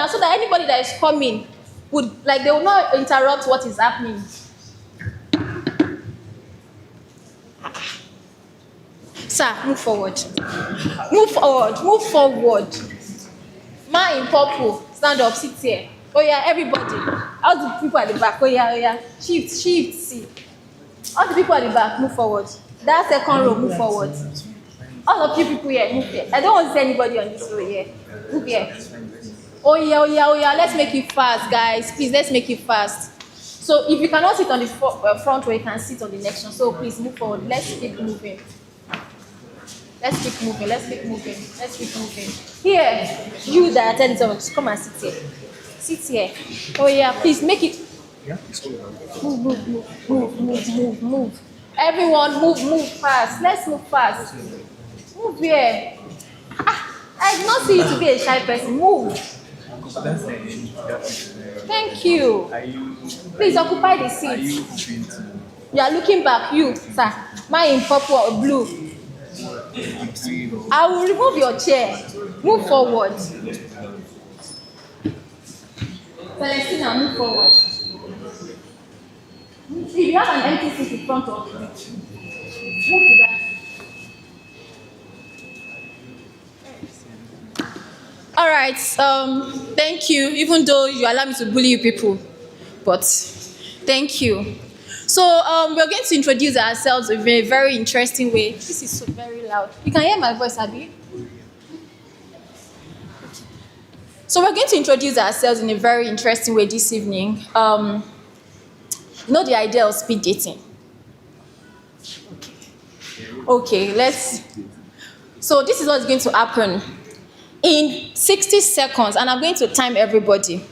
now, so that anybody that is coming would, like, they will not interrupt what is happening. Sir, move forward. Move forward. Move forward. Man in purple, stand up, sit here. Oh yeah, everybody. All the people at the back. Oh yeah, oh yeah. Shift, shift, see. All the people at the back, move forward. That second row, move forward. All of you people here, move here. I don't want to see anybody on this row here. Move here. Oh yeah, oh yeah, oh yeah. Let's make it fast, guys. Please, let's make it fast. So if you cannot sit on the front row, you can sit on the next one. So please move forward. Let's keep moving. Let's keep moving. Let's keep moving. Let's keep moving. Here, you that attend to come and sit here. Sit here. Oh yeah, please make it. Move, move, move, move, move, move, move. Everyone, move fast. Let's move fast. Move here. I did not see you to be a shy person. Move. Thank you. Please occupy the seat. You are looking back, you, sir. Mine in purple or blue. I will remove your chair. Move forward. Celestina, move forward. If you have an empty seat in front of you, move to that. All right. Thank you. Even though you allow me to bully you people, but thank you. So we're going to introduce ourselves in a very interesting way. This is so very loud. You can hear my voice, Abby? So we're going to introduce ourselves in a very interesting way this evening. You know the idea of speed dating? Okay, let's... So this is what's going to happen. In 60 seconds, and I'm going to time everybody.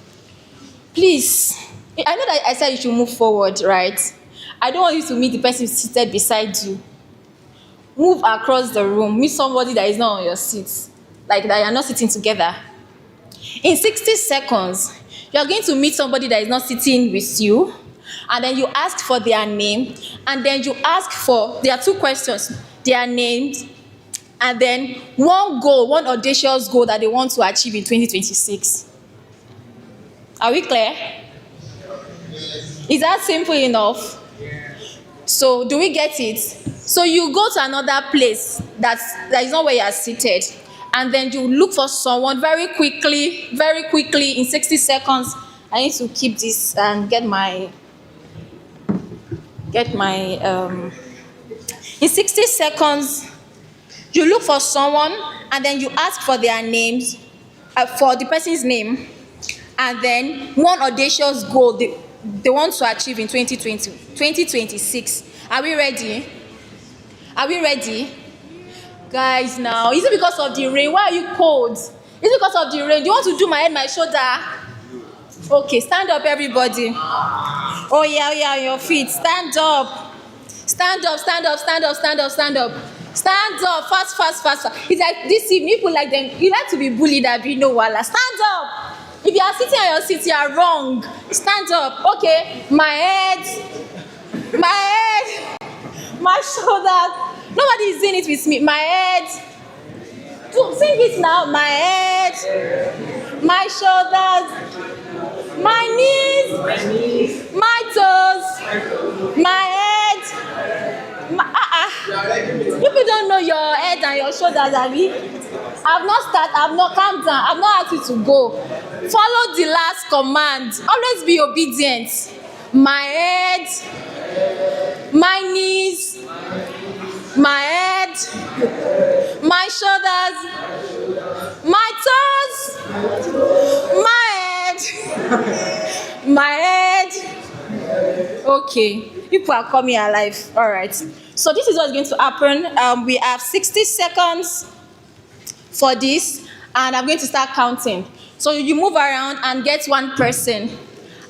Please, I know that I said you should move forward, right? I don't want you to meet the person seated beside you. Move across the room. Meet somebody that is not on your seat. Like that you're not sitting together. In 60 seconds, you're going to meet somebody that is not sitting with you. And then you ask for their name. And then you ask for, there are two questions. Their names. And then one goal, one audacious goal that they want to achieve in 2026. Are we clear? Is that simple enough? So do we get it? So you go to another place that is not where you are seated, and then you look for someone very quickly in 60 seconds. I need to keep this and get my in 60 seconds you look for someone, and then you ask for their names, for the person's name, and then one audacious goal they want to achieve in 2026. Are we ready? Are we ready? Guys, now, is it because of the rain? Why are you cold? Is it because of the rain? Do you want to do my head, my shoulder? Okay, stand up, everybody. Oh yeah, on your feet. Stand up. Stand up, stand up, stand up, stand up, stand up. Stand up, fast. It's like this evening, people like them, you like to be bullied, Abi, no wala. Stand up. If you are sitting on your seat, you are wrong. Stand up. Okay, my head, my shoulders. Nobody is doing it with me. My head. Sing it now. My head, my shoulders, my knees, my toes, my head. People don't know your head and your shoulders, Abi. I've not calmed down. I've not asked you to go. Follow the last command. Always be obedient. My head, my knees, my head, my shoulders, my toes, my head, my head. Okay, people are coming alive. All right. So this is what's going to happen. We have 60 seconds for this, and I'm going to start counting. So you move around and get one person,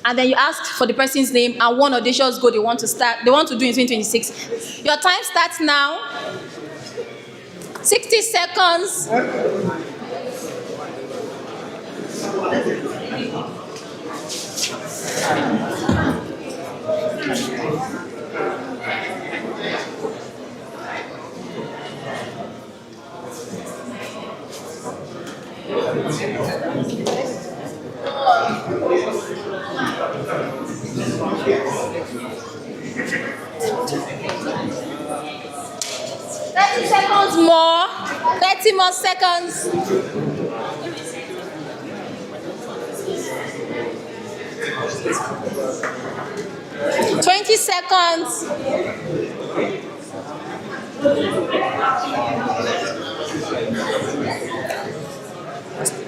and then you ask for the person's name and one audacious goal they want to do in 2026. Your time starts now. 60 seconds. more. 30 more seconds. 20 seconds.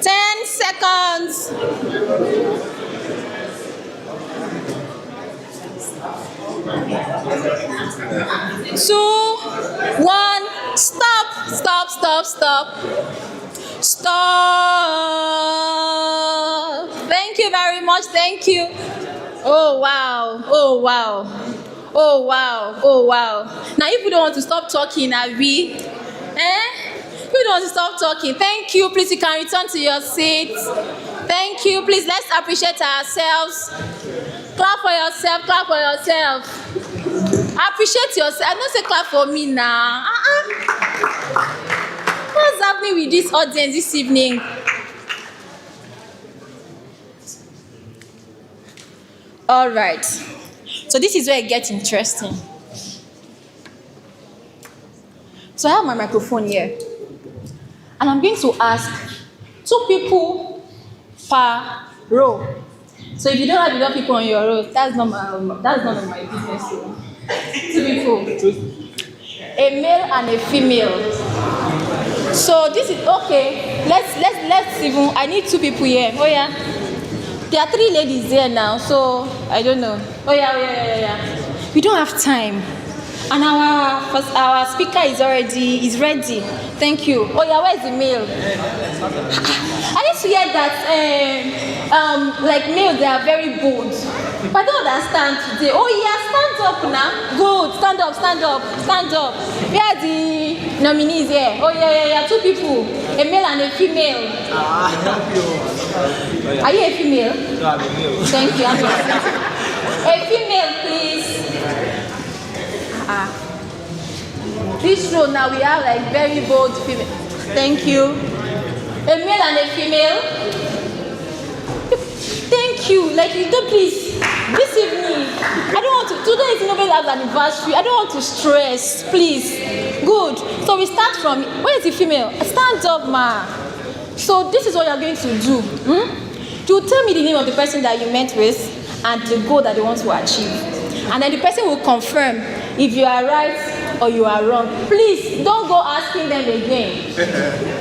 10 seconds. 2, 1. Stop. Thank you very much. Thank you. Oh wow. Now if you don't want to stop talking, Abi, if you don't want to stop talking, thank you. Please, you can return to your seats. Thank you. Please, let's appreciate ourselves. Clap for yourself. Appreciate yourself. I don't say clap for me now. What's happening with this audience this evening? All right. So this is where it gets interesting. So I have my microphone here. And I'm going to ask 2 people per row. So if you don't have enough people on your row, that's none of my business. 2 people. A male and a female. So this is okay. Let's even. I need 2 people here. Oh yeah. There are 3 ladies there now, so I don't know. Oh yeah. We don't have time. And our speaker is ready. Thank you. Oh yeah, where's the male? I used to hear that like males, they are very bold. But I don't understand today. Oh yeah, stand up now. Good. Stand up. Where are the nominees here? Oh yeah. 2 people. A male and a female. Are you a female? No, I'm a male. Thank you. A female, please. This row now we have like very bold female. Thank you. A male and a female. Thank you. Like you don't please. This evening, I don't want to. Today is Ennovate Lab's anniversary. I don't want to stress. Please. Good. So we start from. Where is the female? Stand up, ma. So this is what you're going to do. You tell me the name of the person that you met with and the goal that they want to achieve. And then the person will confirm if you are right or you are wrong. Please don't go asking them again.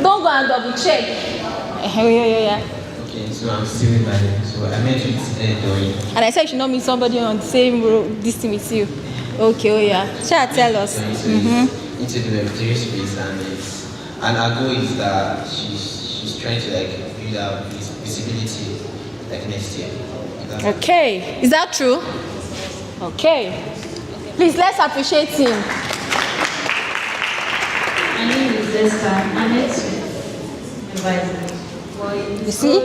Don't go and double check. Yeah. Okay, so I'm still with my name. So I met with Dorian. And I said you should not meet somebody on the same road, this thing with you. Okay, oh yeah. Shall I tell us? Into the Web3 space, and our goal is that she's trying to like build our visibility like next year. Okay, is that true? Okay. Please, let's appreciate him. My name is Esther. I'm advisor. You see?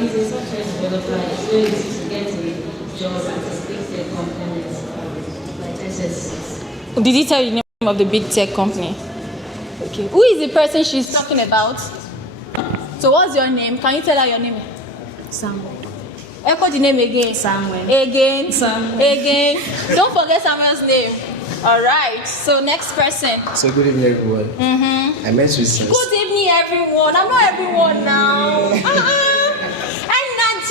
He's a software developer. It's very easy to get a job at a big tech company like SS. Did he tell you the name of the big tech company? Okay. Who is the person she's talking about? So what's your name? Can you tell her your name? Samuel. Echo the name again. Samuel. Again. Samuel. Again. Don't forget Samuel's name. All right. So next person. So good evening, everyone. I met with Celeste. Good evening, everyone. I'm not everyone now.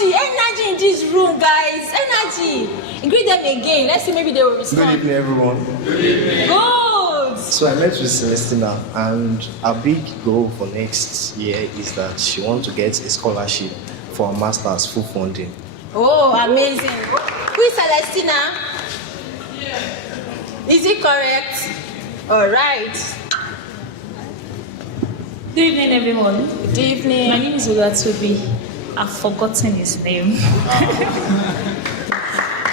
Energy in this room, guys. Energy. Greet them again. Let's see, maybe they will respond. Good evening, everyone. Good. So I met with Celestina, and our big goal for next year is that she wants to get a scholarship for a master's full funding. Oh, amazing. Who is Celestina? Is it correct? All right. Good evening, everyone. Good evening. My name is Olatobi. I've forgotten his name.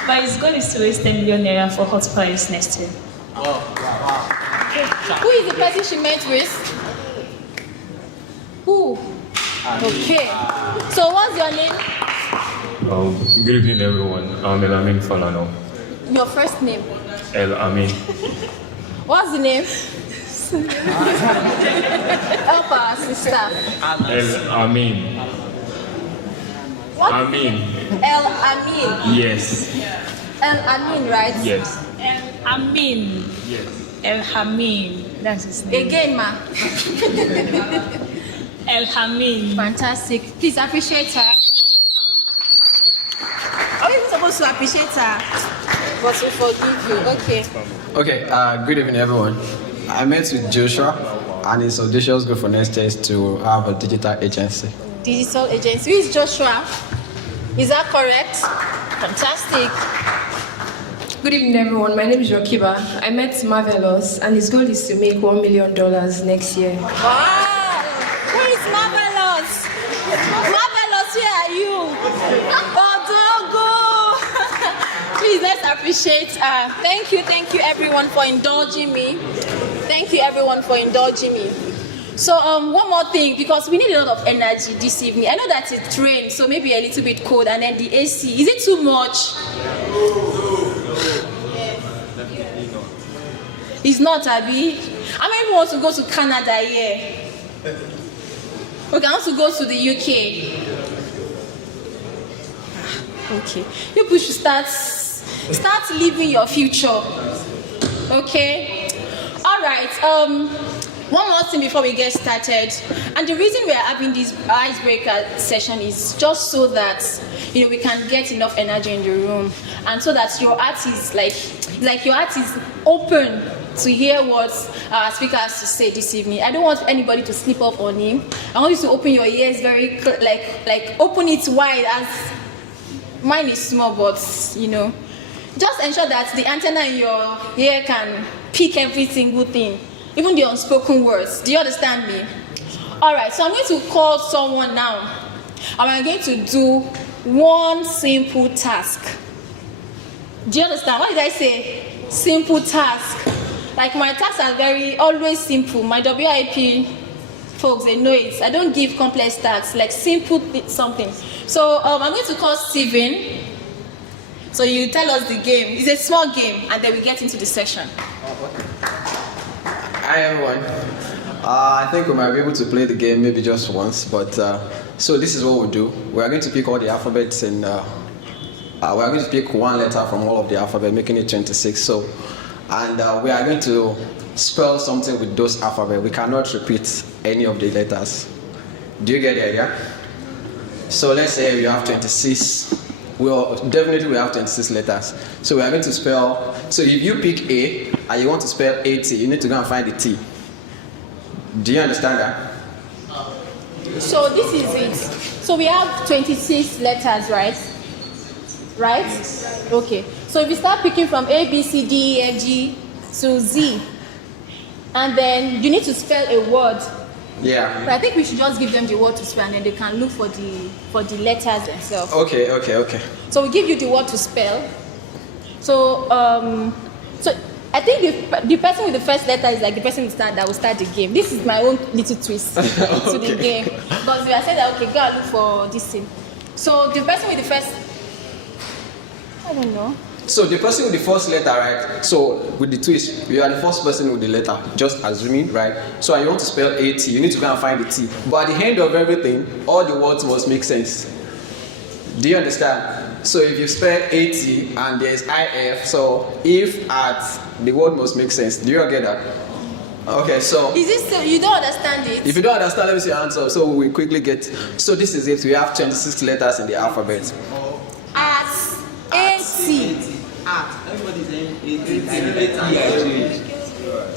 But his goal is to raise 10 million naira for hot price next year. Who is the person she met with? Who? Okay. So what's your name? Good evening, everyone. I'm El Amin Falano. Your first name? El Amin. What's the name? Help our sister. El Amin. What? Amin. El Amin. Yes. El Amin, right? Yes. El Amin. Yes. El Hameen. That's his name. Again, ma. Elhamin. Fantastic. Please appreciate her. Are we even supposed to appreciate her? But we forgive you. Okay. Okay, good evening, everyone. I met with Joshua, and his auditions go for next year is to have a digital agency. Digital agency. Who is Joshua? Is that correct? Fantastic. Good evening, everyone. My name is Jokiba. I met Marvelous, and his goal is to make $1 million next year. Wow! Who is Marvelous? Marvelous, where are you? Odogo! Please, let's appreciate her. Thank you, everyone, for indulging me. Thank you, everyone, for indulging me. So, one more thing, because we need a lot of energy this evening. I know that it rained, so maybe a little bit cold, and then the AC. Is it too much? It's not, Abby. How many people want to go to Canada here? Okay, I want to go to the UK. Okay. People should start living your future. Okay? Alright, one more thing before we get started. And the reason we are having this icebreaker session is just so that we can get enough energy in the room, and so that your heart is like your heart is open to hear what our speaker has to say this evening. I don't want anybody to slip up on him. I want you to open your ears very open it wide, as mine is small, but just ensure that the antenna in your ear can pick every single thing, even the unspoken words. Do you understand me? Alright, so I'm going to call someone now, and we're going to do one simple task. Do you understand? What did I say? Simple task. Like, my tasks are always simple. My WIP folks, they know it. I don't give complex tasks, like simple something. So I'm going to call Steven. So you tell us the game. It's a small game, and then we get into the session. Hi, everyone. I think we might be able to play the game maybe just once, but so this is what we'll do. We are going to pick all the alphabets, and we are going to pick one letter from all of the alphabet, making it 26. So. And we are going to spell something with those alphabets. We cannot repeat any of the letters. Do you get the idea? So let's say we have 26. Definitely we have 26 letters. So we are going to spell. So if you pick A and you want to spell AT, you need to go and find the T. Do you understand that? So this is it. So we have 26 letters, right? Right? Okay. So if you start picking from A, B, C, D, E, F, G to Z, and then you need to spell a word. Yeah. But I think we should just give them the word to spell, and then they can look for the letters themselves. Okay. So we give you the word to spell. So I think the person with the first letter is like the person that will start the game. This is my own little twist to the game. Because we are saying that, okay, go and look for this thing. So the person with the first, I don't know. So the person with the first letter, right? So with the twist, you are the first person with the letter, just assuming, right? So you want to spell AT, you need to go and find the T. But at the end of everything, all the words must make sense. Do you understand? So if you spell AT and there's IF, so if at, the word must make sense. Do you get that? Okay, so is this so you don't understand it? If you don't understand, let me see your answer. So we quickly get. So this is it. We have 26 letters in the alphabet. As AT.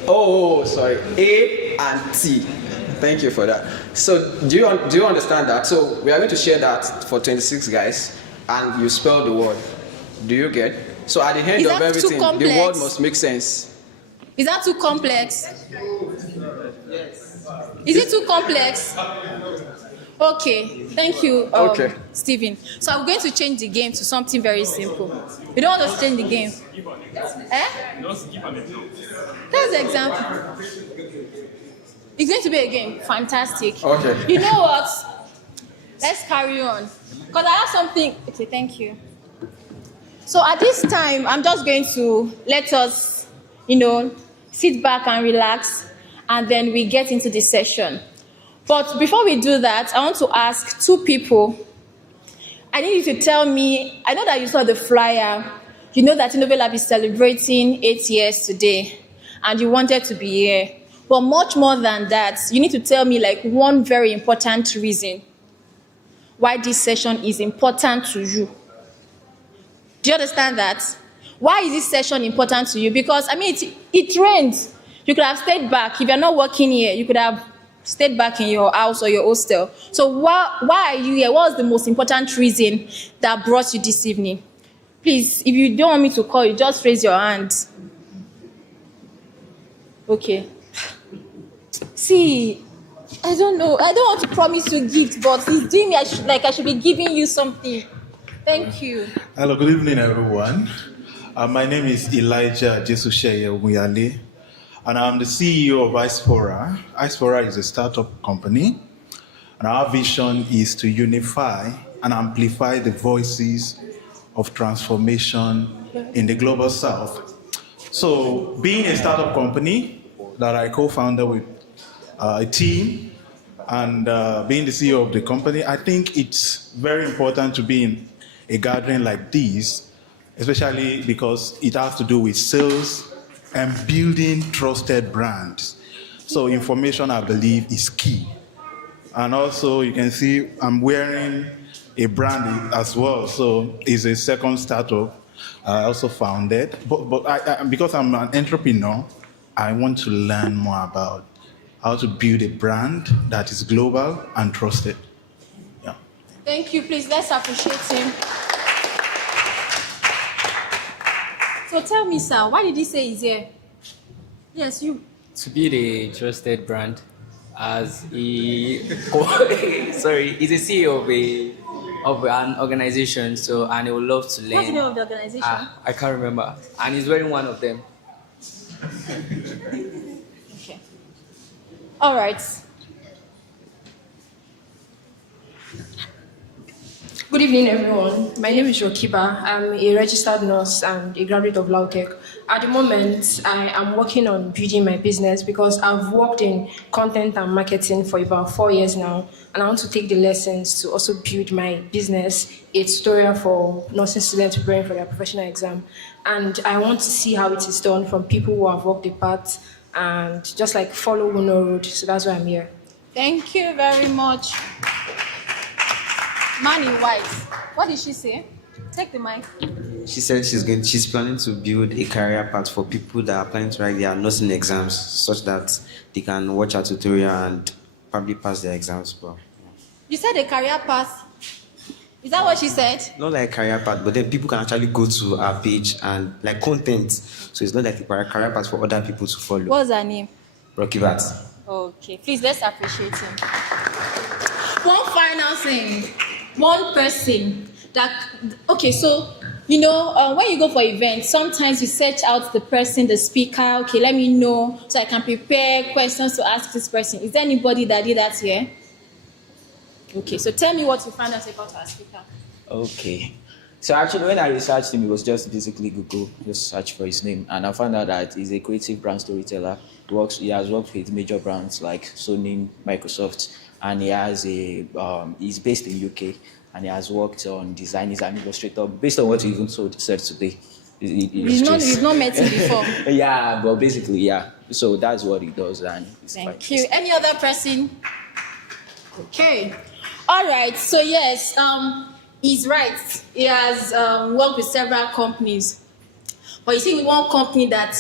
Oh, sorry. A and T. Thank you for that. So do you understand that? So we are going to share that for 26 guys, and you spell the word. Do you get? So at the end of everything, the word must make sense. Is that too complex? Yes. Is it too complex? Okay, thank you, Stephen. So I'm going to change the game to something very simple. You don't want to change the game? That's the example. It's going to be a game. Fantastic. Okay. You know what? Let's carry on. Because I have something. Okay, thank you. So at this time, I'm just going to let us, sit back and relax, and then we get into the session. But before we do that, I want to ask two people. I need you to tell me, I know that you saw the flyer. You know that Ennovate Lab is celebrating 8 years today, and you wanted to be here. But much more than that, you need to tell me like one very important reason why this session is important to you. Do you understand that? Why is this session important to you? Because, I mean, it rains. You could have stayed back. If you're not working here, you could have stayed back in your house or your hostel. So why are you here? What was the most important reason that brought you this evening? Please, if you don't want me to call you, just raise your hand. Okay. See, I don't know. I don't want to promise you gift, but he's doing me like I should be giving you something. Thank you. Hello, good evening, everyone. My name is Elijah Jesusheye Omuyale, and I'm the CEO of Ispora. Ispora is a startup company, and our vision is to unify and amplify the voices of transformation in the global south. So, being a startup company that I co-founded with a team and being the CEO of the company, I think it's very important to be in a gathering like this, especially because it has to do with sales and building trusted brands. So information, I believe, is key. And also, you can see I'm wearing a brand as well. So it's a second startup I also founded. But because I'm an entrepreneur, I want to learn more about how to build a brand that is global and trusted. Yeah. Thank you. Please, let's appreciate him. So tell me, sir, why did he say he's here? Yes, you. To build a trusted brand, as a sorry, he's a CEO of an organization, so and he would love to learn. What's the name of the organization? I can't remember, and he's wearing one of them. Okay. All right. Good evening, everyone. My name is Rokiba. I'm a registered nurse and a graduate of Lautech. At the moment, I am working on building my business because I've worked in content and marketing for about 4 years now, and I want to take the lessons to also build my business, a tutorial for nursing students preparing for their professional exam. And I want to see how it is done from people who have walked the path and just like follow Uno road. So that's why I'm here. Thank you very much. Man in white. What did she say? Take the mic. She said she's planning to build a career path for people that are planning to write their nursing exams, such that they can watch our tutorial and probably pass their exams. But You said a career path. Is that what she said? not like career path, but then people can actually go to our page and like content. So it's not like a career path for other people to follow. What's her name? Rocky Bat. Okay, please let's appreciate him. One final thing. One person that, okay, so, you know, when you go for events, sometimes you search out the person, the speaker, okay, let me know so I can prepare questions to ask this person. Is there anybody that did that here? Okay, so tell me what you found out about our speaker. Okay. So actually, when I researched him, it was just basically Google, just search for his name, and I found out that he's a creative brand storyteller. He has worked with major brands like Sony, Microsoft, and he's based in UK, and he has worked on design. He's an illustrator. Based on what you even said today, He's not met him before. Yeah, but basically, yeah. So that's what he does, and Thank you. Any other person? Okay. All right. So yes, he's right. He has worked with several companies, but you see, one company that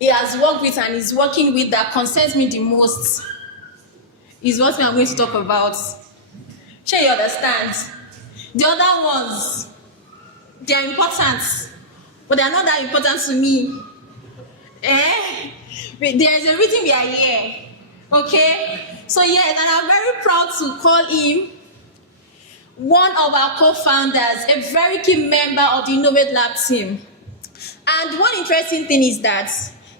he has worked with and is working with that concerns me the most is what we are going to talk about. Sure, you understand? The other ones, they are important, but they are not that important to me. There is a reason we are here. Okay? So yes, and I'm very proud to call him one of our co-founders, a very key member of the Ennovate Lab team. And one interesting thing is that,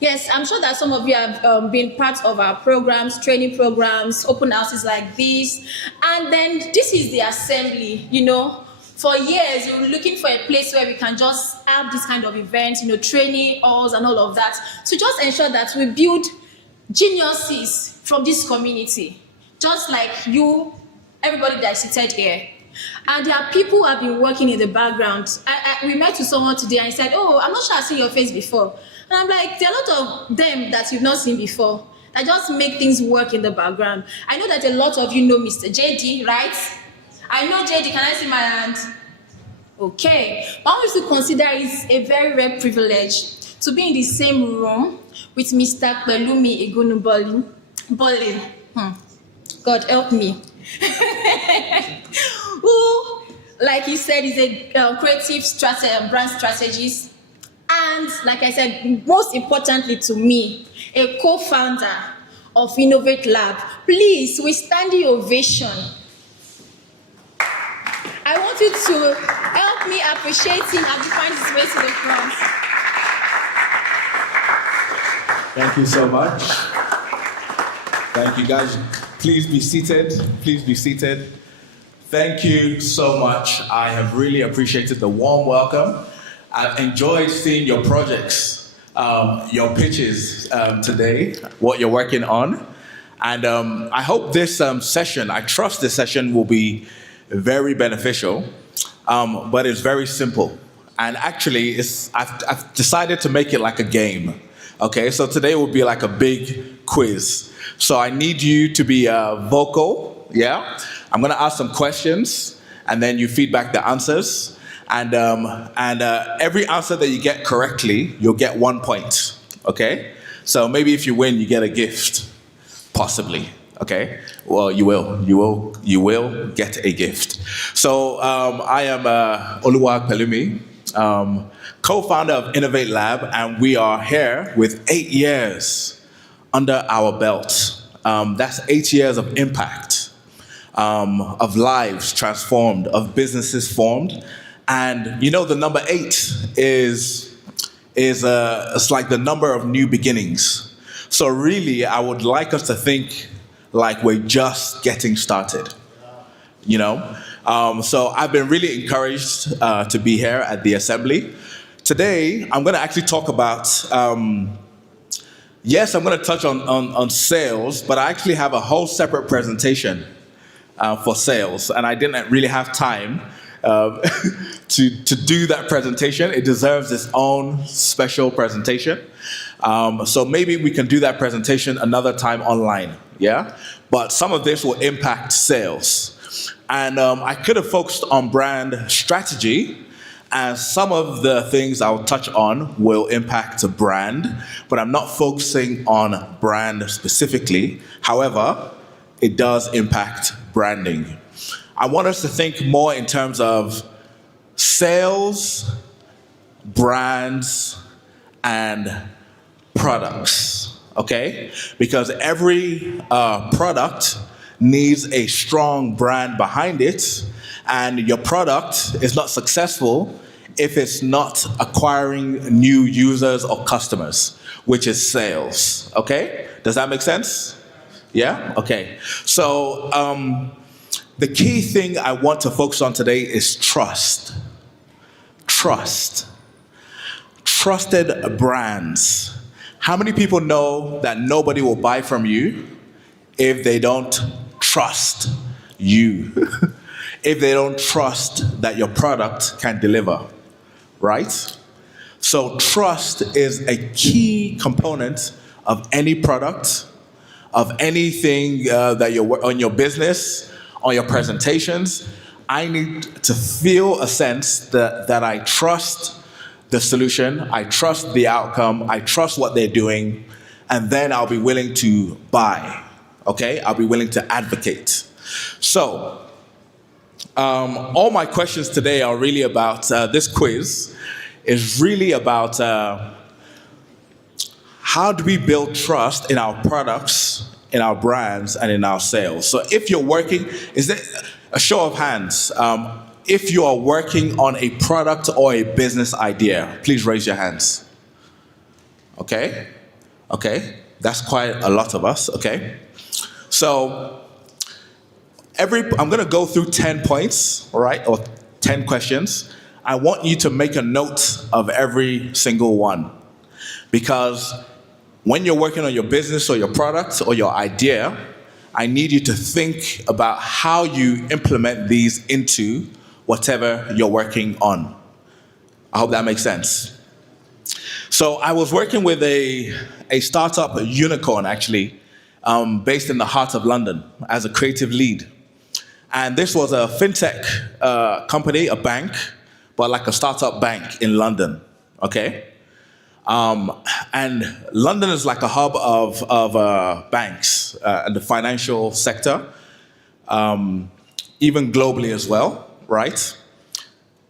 yes, I'm sure that some of you have been part of our programs, training programs, open houses like this. And then this is the assembly, you know. For years, we were looking for a place where we can just have this kind of events, you know, training halls and all of that. To just ensure that we build geniuses from this community. Just like you, everybody that is seated here. And there are people who have been working in the background. We met with someone today and he said, oh, I'm not sure I've seen your face before. And I'm like, there are a lot of them that you've not seen before. I just make things work in the background. I know that a lot of you know Mr. JD, right? I know JD. Can I see my hand? Okay. But I want you to consider it's a very rare privilege to be in the same room with Mr. Pelumi Egunuboli. God help me. Who, like he said, is a creative brand strategist. And like I said, most importantly to me, a co-founder of Ennovate Lab. Please, with standing ovation, I want you to help me appreciate him as he finds his way to the front. Thank you so much. Thank you, guys. Please be seated. Please be seated. Thank you so much. I have really appreciated the warm welcome. I've enjoyed seeing your projects, your pitches today, what you're working on. And I hope this session, I trust this session will be very beneficial, but it's very simple. And actually, I've decided to make it like a game. Okay, so today will be like a big quiz. So I need you to be vocal, yeah? I'm gonna ask some questions, and then you feed back the answers. And every answer that you get correctly, you'll get 1 point, okay? So maybe if you win, you get a gift, possibly, okay? Well, you will get a gift. So I am Oluwa Pelumi, co-founder of Ennovate Lab, and we are here with 8 years under our belt. That's 8 years of impact, of lives transformed, of businesses formed. And you know, the number 8 is it's like the number of new beginnings. So really, I would like us to think like we're just getting started, you know? So I've been really encouraged to be here at the assembly. Today, I'm gonna actually talk about, yes, I'm gonna touch on sales, but I actually have a whole separate presentation for sales, and I didn't really have time to do that presentation. It deserves its own special presentation. So maybe we can do that presentation another time online, yeah? But some of this will impact sales. And I could have focused on brand strategy, and some of the things I'll touch on will impact the brand, but I'm not focusing on brand specifically. However, it does impact branding. I want us to think more in terms of sales, brands, and products, okay? Because every product needs a strong brand behind it, and your product is not successful if it's not acquiring new users or customers, which is sales, okay? Does that make sense? Yeah? Okay. So, the key thing I want to focus on today is trust. Trust. Trusted brands. How many people know that nobody will buy from you if they don't trust you? If they don't trust that your product can deliver, right? So trust is a key component of any product, of anything that you're on your business, on your presentations. I need to feel a sense that I trust the solution, I trust the outcome, I trust what they're doing, and then I'll be willing to buy, okay? I'll be willing to advocate. So, all my questions today are really about, this quiz is really about how do we build trust in our products, in our brands, and in our sales. So if you're working, is there a show of hands? If you are working on a product or a business idea, please raise your hands. Okay, that's quite a lot of us, okay? So I'm gonna go through 10 points, all right, or 10 questions. I want you to make a note of every single one, because when you're working on your business or your product or your idea, I need you to think about how you implement these into whatever you're working on. I hope that makes sense. So I was working with a startup, a unicorn actually, based in the heart of London as a creative lead. And this was a fintech company, a bank, but like a startup bank in London, okay? And London is like a hub of banks and the financial sector, even globally as well, right?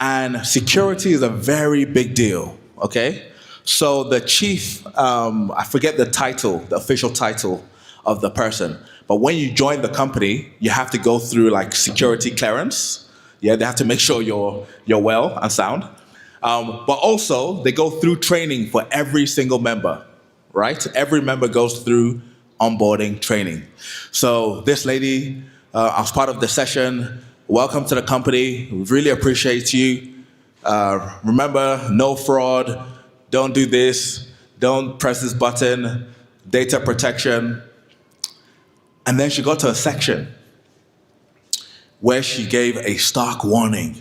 And security is a very big deal, okay? So the chief, I forget the title, the official title of the person, but when you join the company, you have to go through like security clearance. Yeah, they have to make sure you're well and sound. But also, they go through training for every single member, right? Every member goes through onboarding training. So this lady, as part of the session, welcome to the company. We really appreciate you. Remember, no fraud. Don't do this. Don't press this button. Data protection. And then she got to a section where she gave a stark warning.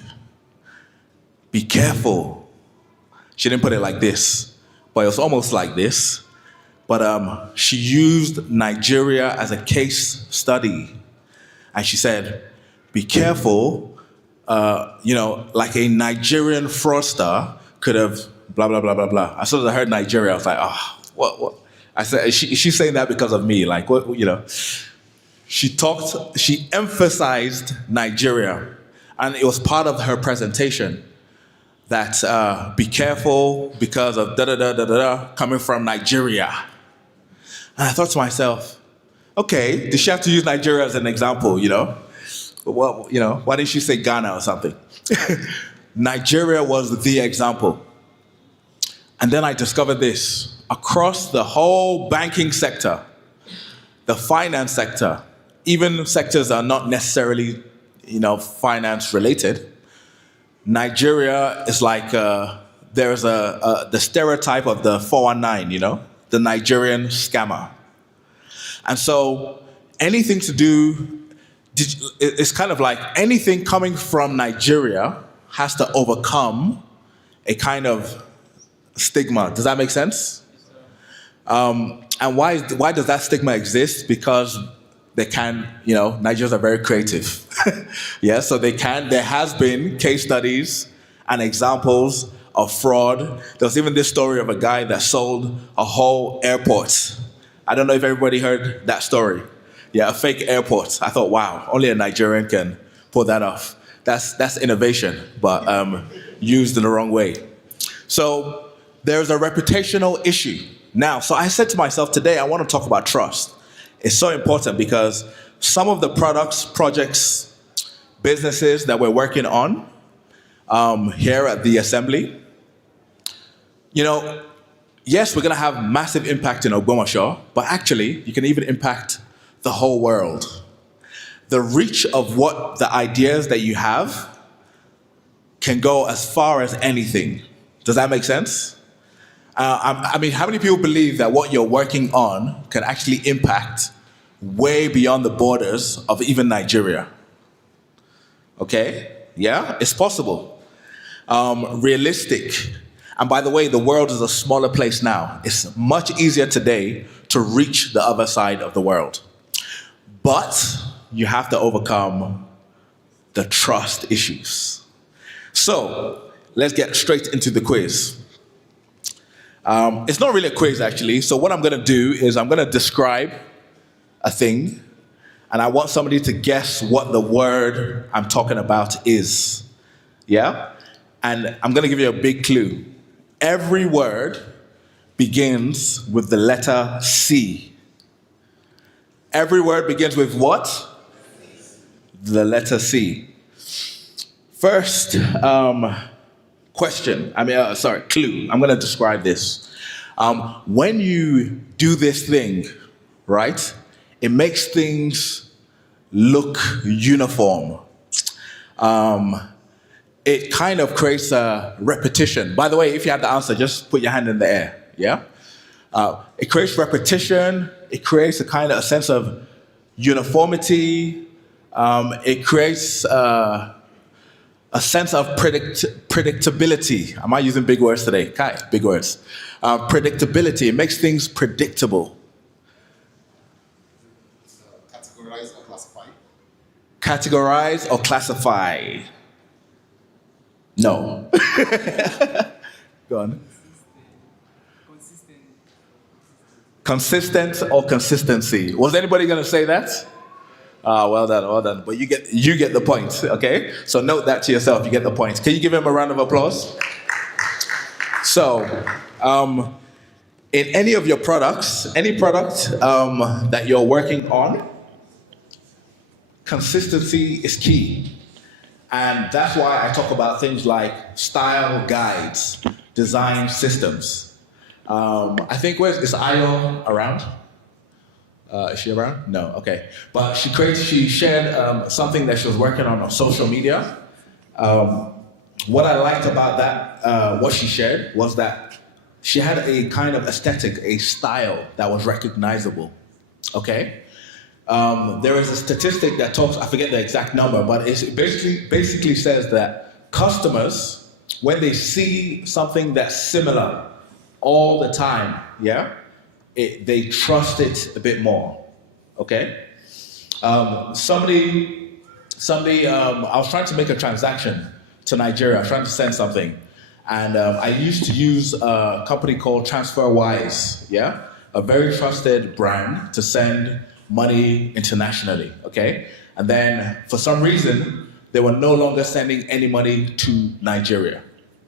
Be careful. She didn't put it like this, but it was almost like this. But she used Nigeria as a case study. And she said, be careful, like a Nigerian fraudster could have blah, blah, blah, blah, blah. As soon as I heard Nigeria, I was like, what? I said, she's saying that because of me. Like, what, she emphasized Nigeria. And it was part of her presentation that be careful because of da-da-da-da-da coming from Nigeria. And I thought to myself, okay, did she have to use Nigeria as an example, Well, why didn't she say Ghana or something? Nigeria was the example. And then I discovered this. Across the whole banking sector, the finance sector, even sectors that are not necessarily, finance related, Nigeria is like, there's the stereotype of the 419, the Nigerian scammer. And so anything to do, it's kind of like anything coming from Nigeria has to overcome a kind of stigma. Does that make sense? And why does that stigma exist? Because they can, Nigerians are very creative. Yeah, so there has been case studies and examples of fraud. There was even this story of a guy that sold a whole airport. I don't know if everybody heard that story. Yeah, a fake airport. I thought, wow, only a Nigerian can pull that off. That's innovation, but used in the wrong way. So there's a reputational issue. Now, so I said to myself today, I want to talk about trust. It's so important because some of the products, projects, businesses that we're working on here at the Assembly, yes, we're going to have massive impact in Ogbomoso, but actually, you can even impact the whole world. The reach of what the ideas that you have can go as far as anything. Does that make sense? How many people believe that what you're working on can actually impact way beyond the borders of even Nigeria? Okay, yeah, it's possible. Realistic. And by the way, the world is a smaller place now. It's much easier today to reach the other side of the world. But you have to overcome the trust issues. So let's get straight into the quiz. It's not really a quiz, actually. So what I'm going to do is I'm going to describe a thing, and I want somebody to guess what the word I'm talking about is. Yeah? And I'm going to give you a big clue. Every word begins with the letter C. Every word begins with what? The letter C. First, clue. I'm going to describe this. When you do this thing, right, it makes things look uniform. It kind of creates a repetition. By the way, if you have the answer, just put your hand in the air, yeah? It creates repetition. It creates a sense of uniformity. It creates a sense of predictability. Am I using big words today? Kai, big words. Predictability. It makes things predictable. Categorize or classify? No. Go on. Consistent or consistency? Was anybody going to say that? Well done, well done. But you get the point, okay? So note that to yourself, you get the point. Can you give him a round of applause? So, in any of your products, any product that you're working on, consistency is key. And that's why I talk about things like style guides, design systems. I think, is Ayo around? Is she around? No, okay. But she shared something that she was working on social media. What I liked about that, what she shared, was that she had a kind of aesthetic, a style that was recognizable, okay? There is a statistic that talks, I forget the exact number, but it basically says that customers, when they see something that's similar all the time, yeah, they trust it a bit more, okay? Somebody, I was trying to make a transaction to Nigeria. I was trying to send something. And I used to use a company called TransferWise, yeah? A very trusted brand to send money internationally, okay? And then for some reason, they were no longer sending any money to Nigeria,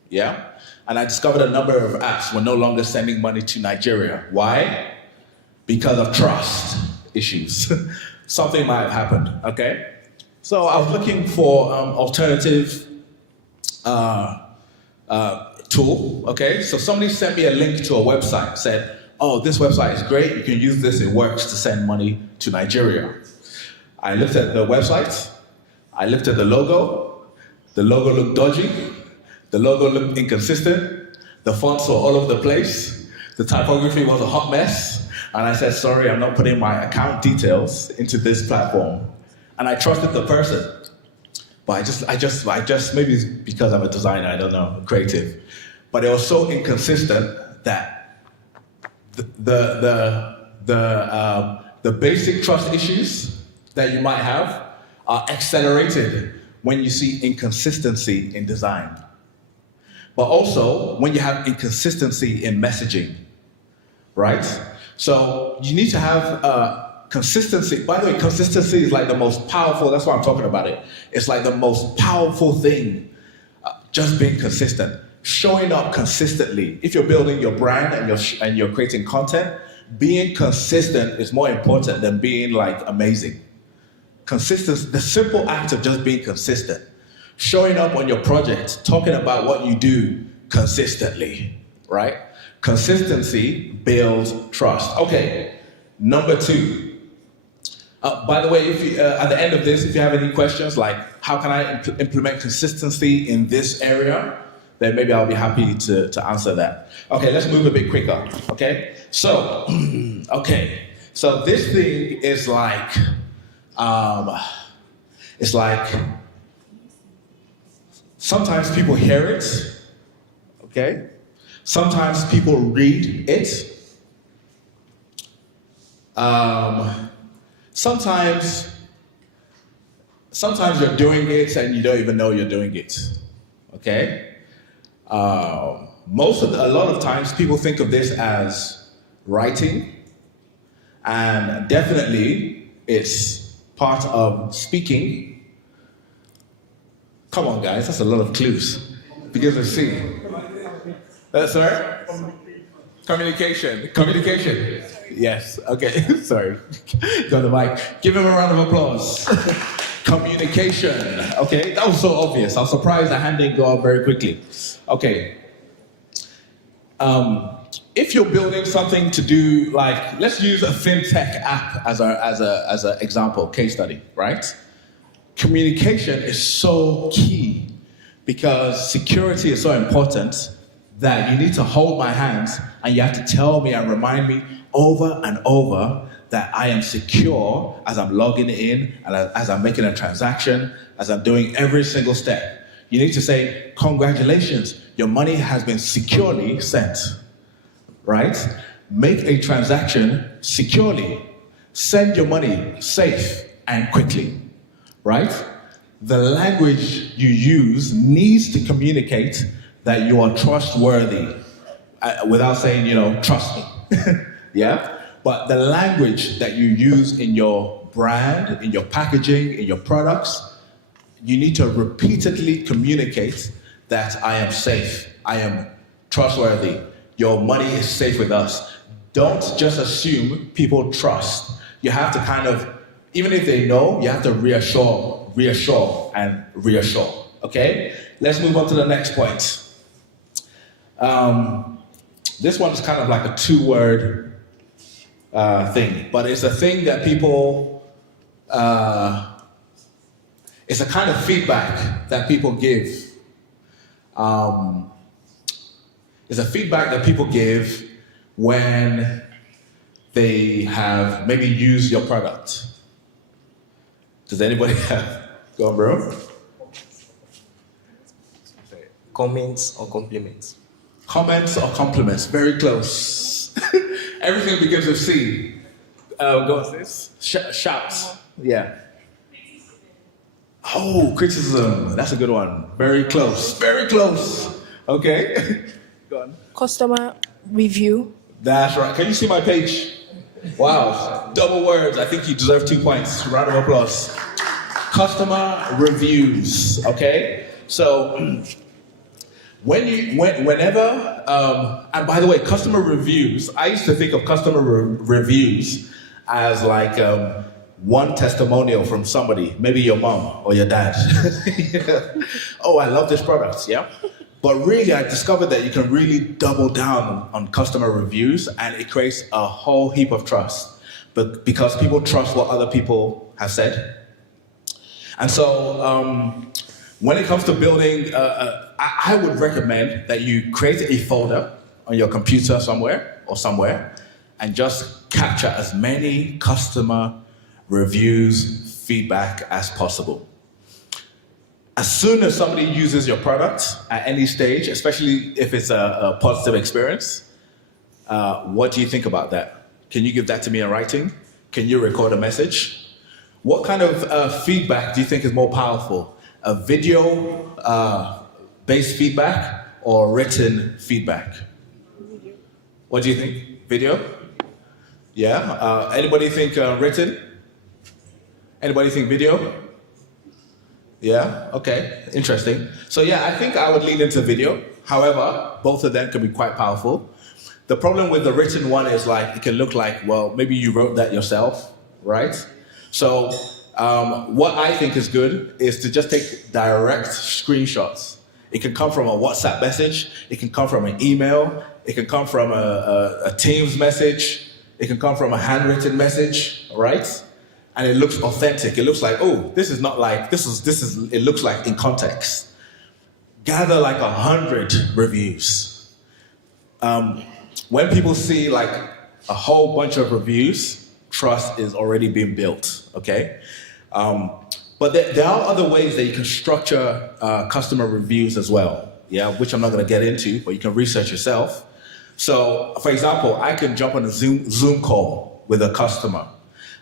yeah? And I discovered a number of apps were no longer sending money to Nigeria. Why? Because of trust issues. Something might have happened, okay? So I was looking for alternative tool, okay? So somebody sent me a link to a website, said, oh, this website is great, you can use this, it works to send money to Nigeria. I looked at the website, I looked at the logo looked dodgy, the logo looked inconsistent, the fonts were all over the place, the typography was a hot mess, and I said, sorry, I'm not putting my account details into this platform. And I trusted the person. But I just maybe it's because I'm a designer, I don't know, creative. But it was so inconsistent that the basic trust issues that you might have are accelerated when you see inconsistency in design. But also when you have inconsistency in messaging, right? So you need to have consistency. By the way, consistency is like the most powerful, that's why I'm talking about it. It's like the most powerful thing, just being consistent. Showing up consistently. If you're building your brand and you're creating content, being consistent is more important than being like amazing. Consistency, the simple act of just being consistent. Showing up on your project, talking about what you do consistently, right? Consistency builds trust. Okay, number 2. By the way, if you, at the end of this, if you have any questions like how can I implement consistency in this area, then maybe I'll be happy to answer that. Okay, let's move a bit quicker, okay? So, so this thing is like, it's like, sometimes people hear it, okay? Sometimes people read it. Sometimes you're doing it and you don't even know you're doing it, okay? A lot of times people think of this as writing, and definitely it's part of speaking. Come on guys, that's a lot of clues. Begin with C. Sorry? Communication. Yes, okay, sorry. Got the mic. Give him a round of applause. Communication, okay? That was so obvious. I was surprised the hand didn't go up very quickly. Okay. If you're building something to do, like, let's use a fintech app as an example, case study, right? Communication is so key because security is so important that you need to hold my hands and you have to tell me and remind me over and over that I am secure as I'm logging in and as I'm making a transaction, as I'm doing every single step. You need to say, congratulations, your money has been securely sent, right? Make a transaction securely. Send your money safe and quickly, right? The language you use needs to communicate that you are trustworthy without saying, trust me. Yeah? But the language that you use in your brand, in your packaging, in your products, you need to repeatedly communicate that I am safe, I am trustworthy, your money is safe with us. Don't just assume people trust. You have to kind of, even if they know, you have to reassure, okay? Let's move on to the next point. This one's kind of like a two-word thing, but it's a thing that people, it's a kind of feedback that people give. It's a feedback that people give when they have maybe used your product. Does anybody have? Go on, bro. Comments or compliments? Comments or compliments? Very close. Everything begins with C. Go on, sis. Shouts. Yeah. Oh, criticism. That's a good one. Very close. Very close. Okay. Go on. Customer review. That's right. Can you see my page? Wow. Double words. I think you deserve 2 points. Round of applause. Customer reviews. Okay. So whenever, and by the way, customer reviews, I used to think of customer reviews as like one testimonial from somebody, maybe your mom or your dad. Oh, I love this product, yeah? But really, I discovered that you can really double down on customer reviews and it creates a whole heap of trust. But because people trust what other people have said. And so when it comes to building, I would recommend that you create a folder on your computer somewhere and just capture as many customer reviews, feedback as possible. As soon as somebody uses your product at any stage, especially if it's a positive experience, what do you think about that? Can you give that to me in writing? Can you record a message? What kind of feedback do you think is more powerful? A video-based feedback or written feedback? What do you think? Video? Yeah? Anybody think written? Anybody think video? Yeah, okay, interesting. So yeah, I think I would lean into video. However, both of them can be quite powerful. The problem with the written one is like, it can look like, well, maybe you wrote that yourself, right? So what I think is good is to just take direct screenshots. It can come from a WhatsApp message, it can come from an email, it can come from a Teams message, it can come from a handwritten message, right? And it looks authentic. It looks like, oh, this is not like, it looks like in context. Gather like 100 reviews. When people see like a whole bunch of reviews, trust is already being built, okay? But there are other ways that you can structure customer reviews as well, yeah, which I'm not gonna get into, but you can research yourself. So, for example, I can jump on a Zoom call with a customer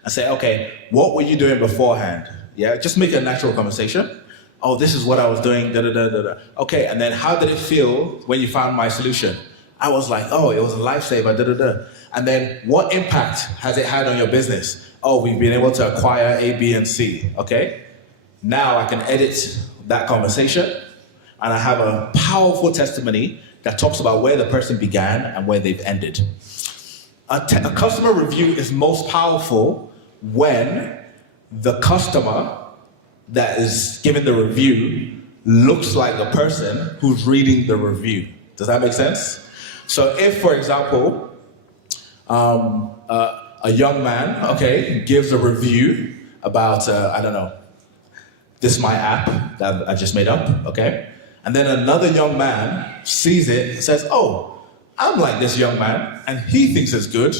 and say, okay, what were you doing beforehand? Yeah, just make a natural conversation. Oh, this is what I was doing, da da da da da. Okay, and then how did it feel when you found my solution? I was like, oh, it was a lifesaver, da da da. And then what impact has it had on your business? Oh, we've been able to acquire A, B, and C, okay? Now I can edit that conversation and I have a powerful testimony that talks about where the person began and where they've ended. A customer review is most powerful when the customer that is giving the review looks like the person who's reading the review. Does that make sense? So if, for example, a young man, okay, gives a review about, I don't know, this is my app that I just made up, okay? And then another young man sees it and says, oh, I'm like this young man, and he thinks it's good.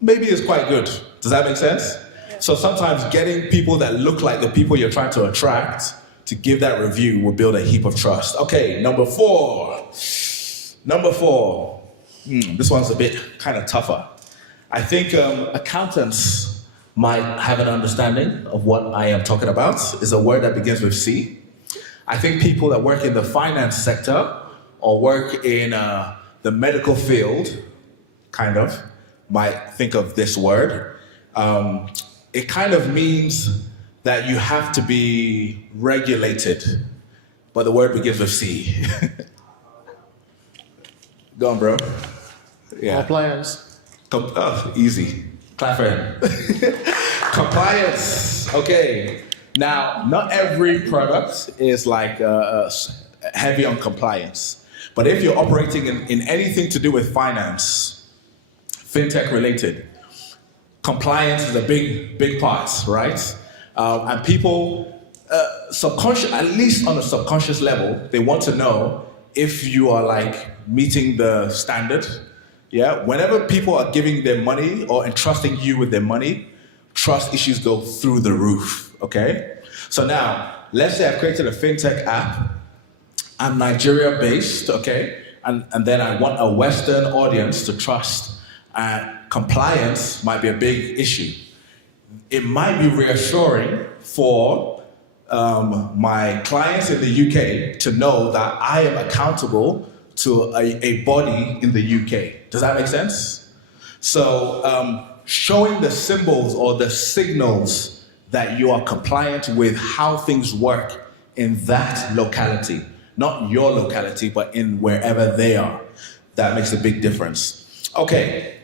Maybe it's quite good. Does that make sense? Yeah. So sometimes getting people that look like the people you're trying to attract to give that review will build a heap of trust. Okay, number four. This one's a bit kind of tougher. I think accountants might have an understanding of what I am talking about. It's a word that begins with C. I think people that work in the finance sector or work in the medical field, kind of, might think of this word. It kind of means that you have to be regulated, but the word begins with C. Go on, bro. Yeah. Compliance. Easy. Clap for him. Compliance. Okay. Now, not every product is like heavy on compliance, but if you're operating in anything to do with finance, fintech related, compliance is a big part, right? And people, at least on a subconscious level, they want to know if you are like meeting the standard. Yeah. Whenever people are giving their money or entrusting you with their money, trust issues go through the roof. Okay. So now, let's say I've created a fintech app. I'm Nigeria based. Okay. And then I want a Western audience to trust. And compliance might be a big issue. It might be reassuring for my clients in the UK to know that I am accountable to a body in the UK. Does that make sense? So showing the symbols or the signals that you are compliant with how things work in that locality, not your locality, but in wherever they are, that makes a big difference. Okay,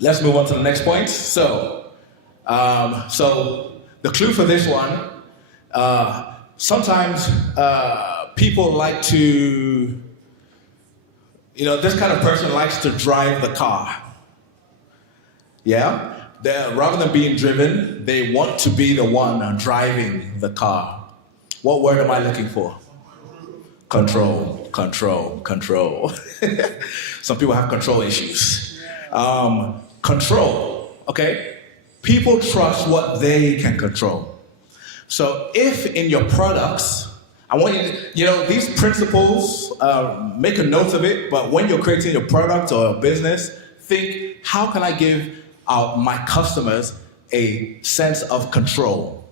let's move on to the next point. So the clue for this one, sometimes people like to, this kind of person likes to drive the car. Yeah? Rather than being driven, they want to be the one driving the car. What word am I looking for? Control. Some people have control issues. Control, okay? People trust what they can control. So if in your products, I want you to, these principles, make a note of it, but when you're creating your product or a business, think, how can I give my customers a sense of control?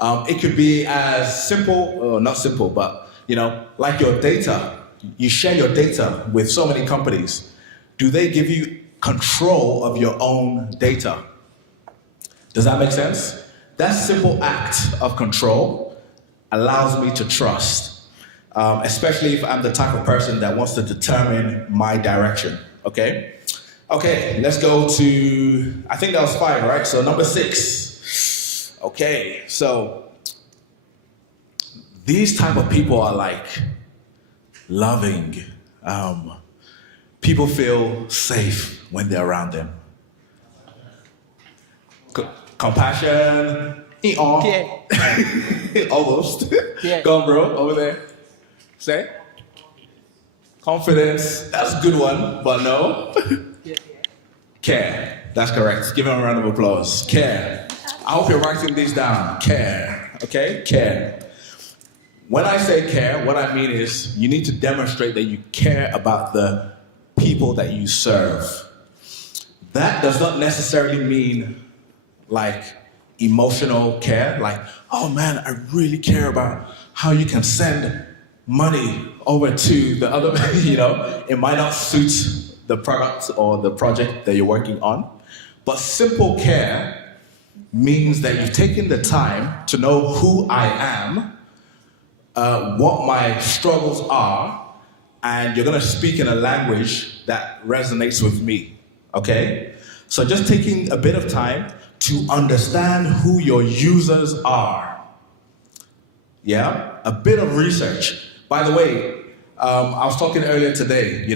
It could be as simple, or not simple, but, like your data. You share your data with so many companies. Do they give you control of your own data? Does that make sense? That simple act of control allows me to trust, especially if I'm the type of person that wants to determine my direction, okay? Okay, let's go to, I think that was 5, right? So number 6. Okay, so these type of people are like loving. People feel safe when they're around them. Compassion. Almost. Go on, bro, over there. Say. Confidence. That's a good one, but no. Care. That's correct. Give him a round of applause. Care. I hope you're writing these down. Care. Okay? Care. When I say care, what I mean is you need to demonstrate that you care about the people that you serve. That does not necessarily mean like emotional care, like, oh man, I really care about how you can send money over to the other, it might not suit the product or the project that you're working on. But simple care means that you've taken the time to know who I am, what my struggles are, and you're gonna speak in a language that resonates with me, okay? So just taking a bit of time to understand who your users are. Yeah, a bit of research. By the way, I was talking earlier today,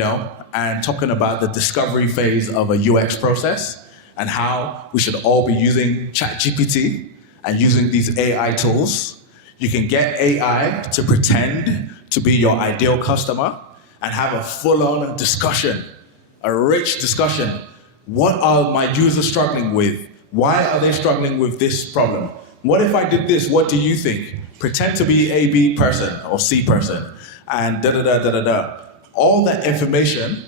and talking about the discovery phase of a UX process and how we should all be using ChatGPT and using these AI tools. You can get AI to pretend to be your ideal customer and have a full-on discussion, a rich discussion. What are my users struggling with? Why are they struggling with this problem? What if I did this? What do you think? Pretend to be a B person or C person and da-da-da-da-da-da. All that information,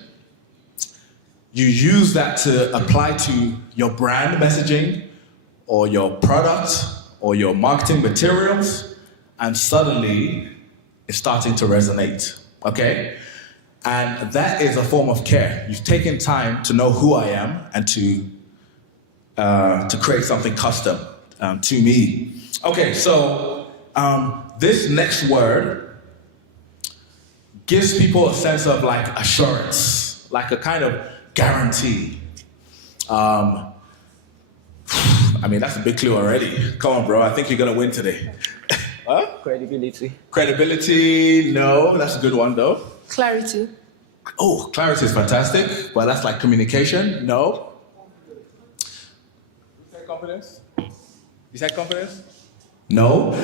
you use that to apply to your brand messaging or your product or your marketing materials, and suddenly it's starting to resonate, okay? And that is a form of care. You've taken time to know who I am and to create something custom to me. Okay, so this next word gives people a sense of like assurance, like a kind of guarantee. I mean, that's a big clue already. Come on, bro, I think you're gonna win today. Huh? Credibility. Credibility, no, that's a good one though. Clarity. Oh, clarity is fantastic, but that's like communication, no. You said confidence? You said confidence? No.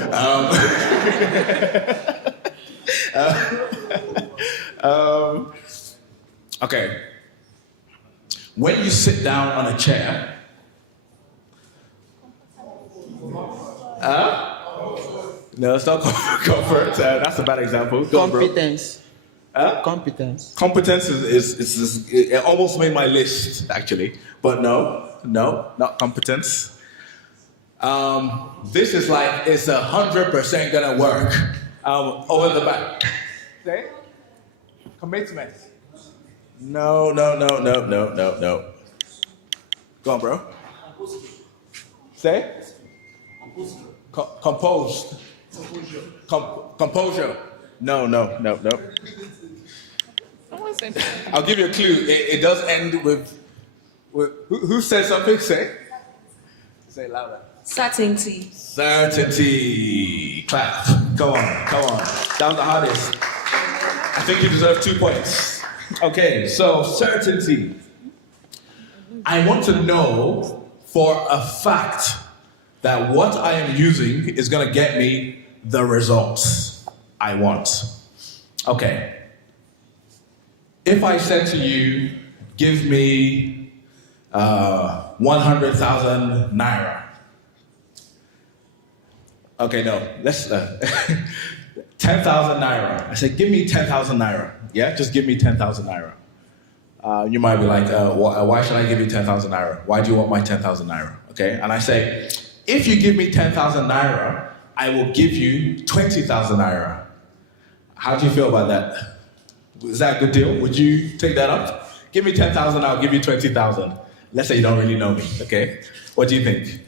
Okay. When you sit down on a chair, no, it's not comfort. That's a bad example. Go on, bro. Competence. Competence. Competence is it almost made my list actually, but no, not competence. This is like it's 100% gonna work. Over the back. Say commitment. No. Go on, bro. Say composed. Composure. No. I'll give you a clue. It does end with who said something? Say it louder. Certainty. Certainty. Clap. Come on. That was the hardest. I think you deserve 2 points. Okay, so certainty. I want to know for a fact that what I am using is going to get me the results I want. Okay. If I said to you, give me 100,000 naira. Okay, no, let's 10,000 naira. I said, give me 10,000 naira. Yeah, just give me 10,000 naira. You might be like, why should I give you 10,000 naira? Why do you want my 10,000 naira? Okay, and I say, if you give me 10,000 naira, I will give you 20,000 naira. How do you feel about that? Is that a good deal? Would you take that up? Give me 10,000, I'll give you 20,000. Let's say you don't really know me, okay? What do you think?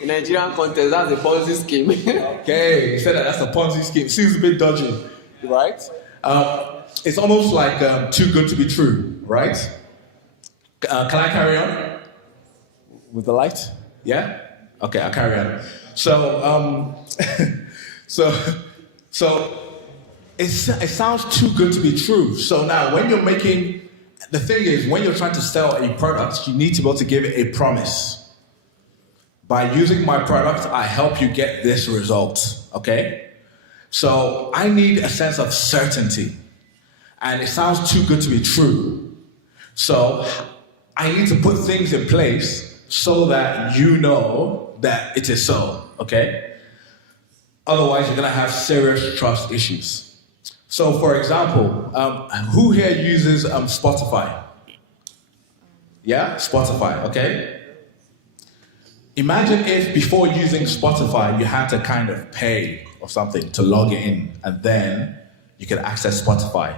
In Nigerian context, that's a Ponzi scheme. Okay, you said that's a Ponzi scheme. Seems a bit dodgy, right? It's almost like too good to be true, right? Can I carry on with the light? Yeah? Okay, I'll carry on. So it sounds too good to be true. So now when you're making, the thing is, when you're trying to sell a product, you need to be able to give it a promise. By using my product, I help you get this result, okay? So I need a sense of certainty. And it sounds too good to be true. So I need to put things in place so that you know that it is so, okay? Otherwise, you're gonna have serious trust issues. So for example, who here uses Spotify? Yeah, Spotify, okay? Imagine if before using Spotify, you had to kind of pay or something to log in, and then you could access Spotify.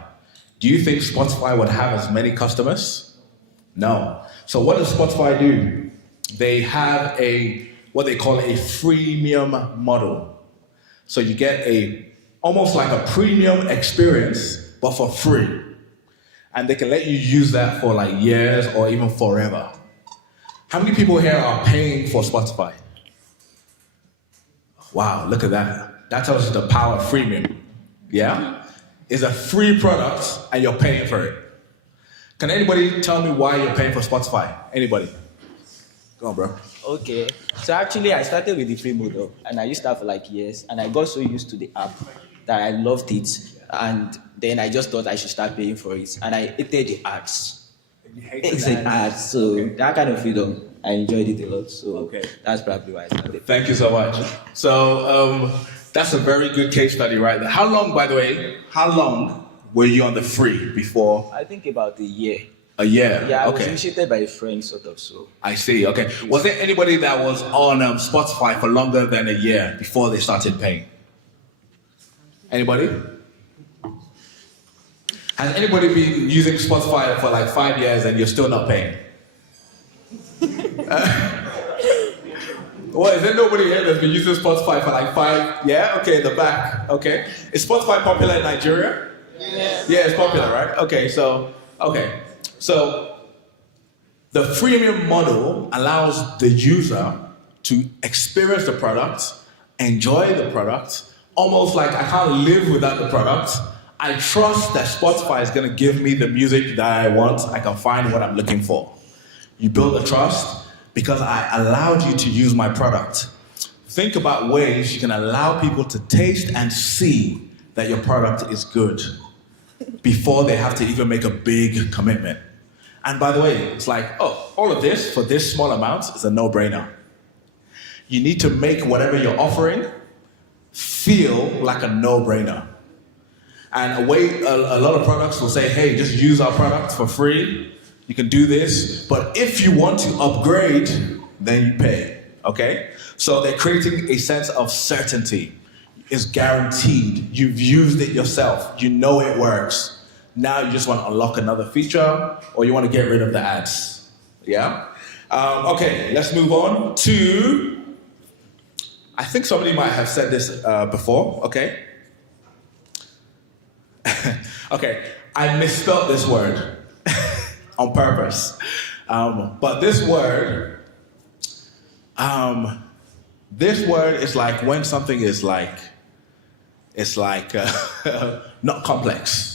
Do you think Spotify would have as many customers? No. So what does Spotify do? They have what they call a freemium model. So you get almost like a premium experience, but for free. And they can let you use that for like years or even forever. How many people here are paying for Spotify? Wow, look at that. That tells you the power of freemium. Yeah? It's a free product and you're paying for it. Can anybody tell me why you're paying for Spotify? Anybody? Go on, bro. Okay. So actually, I started with the free model, and I used that for like years, and I got so used to the app that I loved it, and then I just thought I should start paying for it, and I hated the ads. Ads. So that kind of freedom, I enjoyed it a lot. So that's probably why I started. Thank you so much. So that's a very good case study right there. How long, by the way, were you on the free before? I think about a year. A year. Yeah, I was Okay. initiated by a friend, sort of. So I see. Okay. Was there anybody that was on Spotify for longer than a year before they started paying? Anybody? Has anybody been using Spotify for like 5 years and you're still not paying? Well, is there nobody here that's been using Spotify for like 5? Yeah? Okay, the back. Okay. Is Spotify popular in Nigeria? Yeah, it's popular, right? Okay, so the freemium model allows the user to experience the product, enjoy the product, almost like I can't live without the product. I trust that Spotify is going to give me the music that I want. I can find what I'm looking for. You build a trust because I allowed you to use my product. Think about ways you can allow people to taste and see that your product is good before they have to even make a big commitment. And by the way, it's like, oh, all of this for this small amount is a no-brainer. You need to make whatever you're offering feel like a no-brainer. And a lot of products will say, hey, just use our product for free. You can do this. But if you want to upgrade, then you pay, okay? So they're creating a sense of certainty. It's guaranteed. You've used it yourself. You know it works. Now you just want to unlock another feature or you want to get rid of the ads, yeah? Okay, let's move on to, I think somebody might have said this before, okay? Okay, I misspelled this word on purpose. But this word is like when something is like, it's like not complex.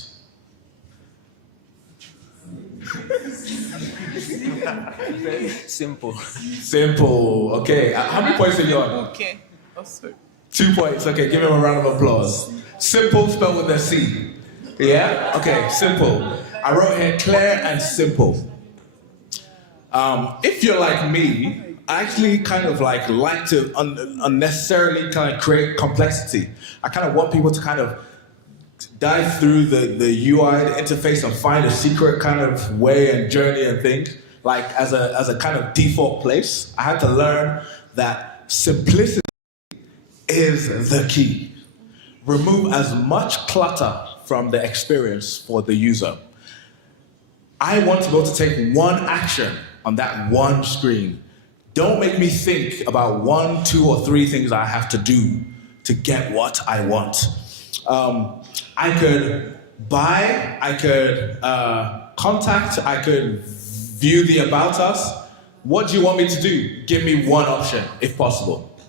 simple. Simple, okay. How many points are you on? Okay. Also. 2 points, okay, give him a round of applause. Simple spelled with a C. Yeah? Okay, simple. I wrote here clear and simple. If you're like me, I actually kind of like to unnecessarily kind of create complexity. I kind of want people to kind of dive through the UI, the interface, and find a secret kind of way and journey and things, like as a kind of default place. I had to learn that simplicity is the key. Remove as much clutter from the experience for the user. I want to be able to take one action on that one screen. Don't make me think about 1, 2, or 3 things I have to do to get what I want. I could buy, I could contact, I could view the about us. What do you want me to do? Give me one option, if possible.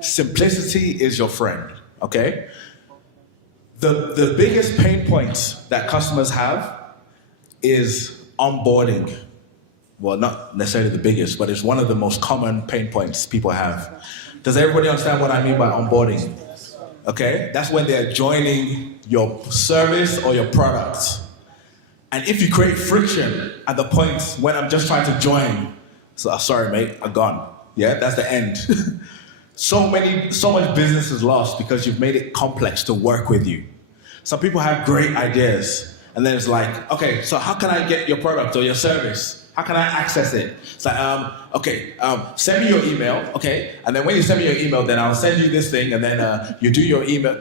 Simplicity is your friend, okay? The biggest pain point that customers have is onboarding. Well, not necessarily the biggest, but it's one of the most common pain points people have. Does everybody understand what I mean by onboarding? Okay, that's when they're joining your service or your product. And if you create friction at the point when I'm just trying to join, so sorry mate, I'm gone. Yeah, that's the end. So much business is lost because you've made it complex to work with you. Some people have great ideas, and then it's like, okay, so how can I get your product or your service? How can I access it? It's like, send me your email, okay? And then when you send me your email, then I'll send you this thing, and then you do your email.